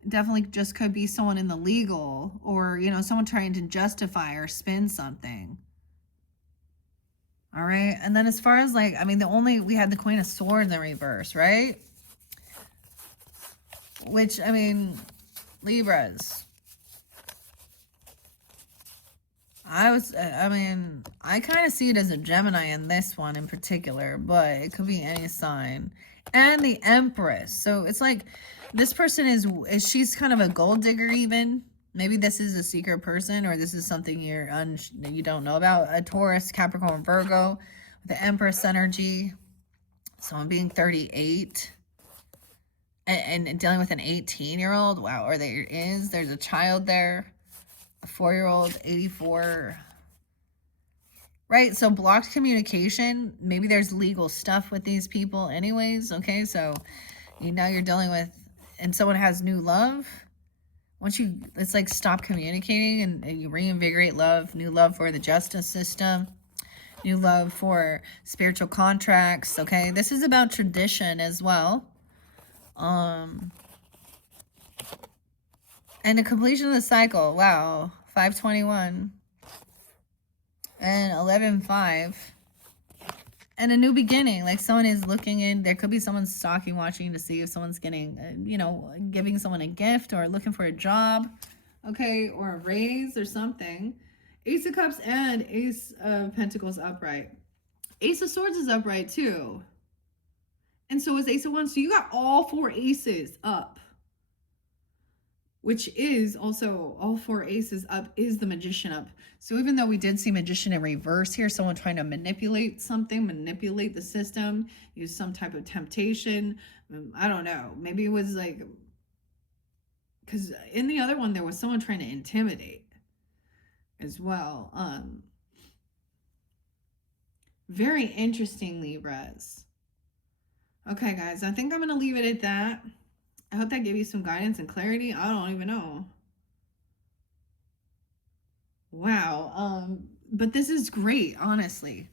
definitely just could be someone in the legal, or, you know, someone trying to justify or spin something. All right. And then as far as like, I mean, we had the Queen of Swords in reverse, right? Which, I mean, Libras. I kind of see it as a Gemini in this one in particular, but it could be any sign. And the Empress. So it's like this person she's kind of a gold digger even. Maybe this is a secret person, or this is something you don't know about. A Taurus, Capricorn, Virgo with the Empress energy. Someone being 38 and dealing with an 18-year-old. Wow, there's a child there. A 4-year-old, 84. Right, so blocked communication. Maybe there's legal stuff with these people anyways, okay? So you're dealing with, and someone has new love. It's like stop communicating and you reinvigorate love, new love for the justice system, new love for spiritual contracts, okay? This is about tradition as well. And the completion of the cycle, wow, 521 and 11-5. And a new beginning, like someone is looking in, there could be someone stalking, watching to see if someone's getting, you know, giving someone a gift or looking for a job, okay, or a raise or something. Ace of Cups and Ace of Pentacles upright. Ace of Swords is upright too. And so is Ace of Wands. So you got all 4 aces up, which is also all 4 aces up is the Magician up. So even though we did see Magician in reverse here, someone trying to manipulate something, manipulate the system, use some type of temptation. I don't know. Maybe it was like, because in the other one, there was someone trying to intimidate as well. Very interesting, Libras. Okay, guys, I think I'm going to leave it at that. I hope that gave you some guidance and clarity. I don't even know. Wow. But this is great, honestly.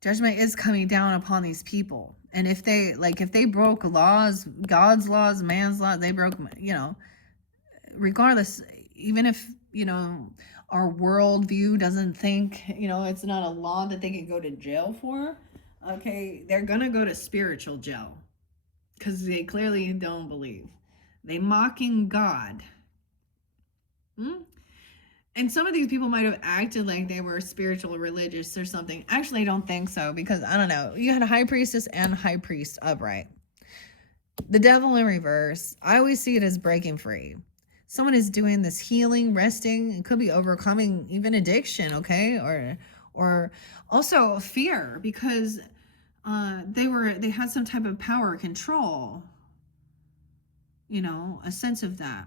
Judgment is coming down upon these people. And if they broke laws, God's laws, man's laws, they broke, you know, regardless, even if, you know, our worldview doesn't think, you know, it's not a law that they can go to jail for, okay, they're gonna go to spiritual jail because they clearly don't believe. They mocking God. And some of these people might have acted like they were spiritual or religious or something. Actually, I don't think so, because I don't know. You had a high priestess and high priest upright. The devil in reverse. I always see it as breaking free. Someone is doing this healing, resting. It could be overcoming even addiction, okay? Or also fear, because they had some type of power control. You know, a sense of that.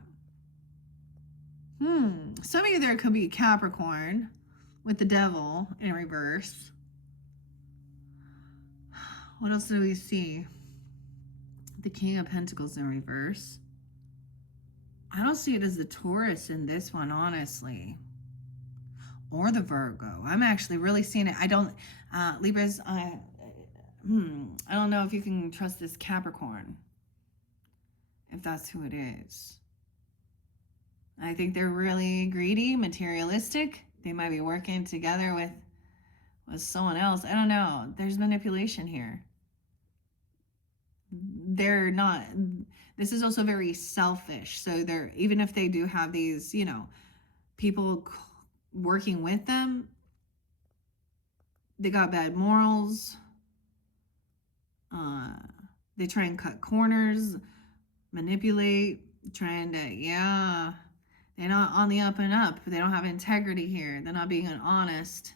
Some of you there could be Capricorn with the devil in reverse. What else do we see? The King of Pentacles in reverse. I don't see it as the Taurus in this one, honestly. Or the Virgo. I'm actually really seeing it. I don't, Libras, I don't know if you can trust this Capricorn, if that's who it is. I think they're really greedy, materialistic. They might be working together with someone else. I don't know. There's manipulation here. They're not, this is also very selfish. So they're, even if they do have these, you know, people working with them, they got bad morals. They try and cut corners, manipulate, trying to, yeah. They're not on the up and up. They don't have integrity here. They're not being honest.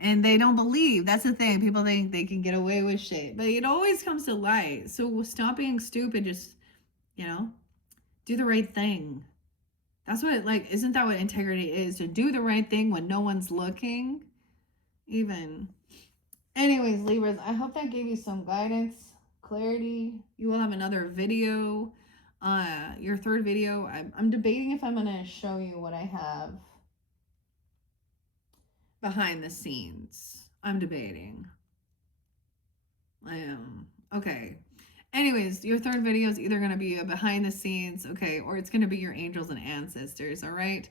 And they don't believe. That's the thing. People think they can get away with shit. But it always comes to light. So stop being stupid. Just, you know, do the right thing. That's what, like, isn't that what integrity is? To do the right thing when no one's looking? Even. Anyways, Libras, I hope that gave you some guidance, clarity. You will have another video. Your third video, I'm debating if I'm going to show you what I have behind the scenes. I'm debating. I am. Okay. Anyways, your third video is either going to be a behind the scenes, okay, or it's going to be your angels and ancestors, all right?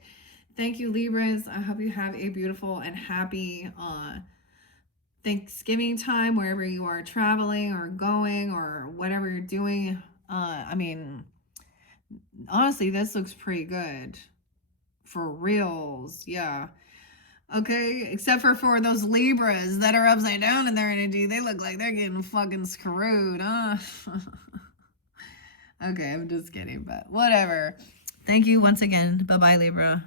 Thank you, Libras. I hope you have a beautiful and happy Thanksgiving time, wherever you are traveling or going or whatever you're doing. I mean, honestly, this looks pretty good. For reals, yeah. Okay, except for those Libras that are upside down in their energy. They look like they're getting fucking screwed, huh? Okay, I'm just kidding, but whatever. Thank you once again. Bye-bye, Libra.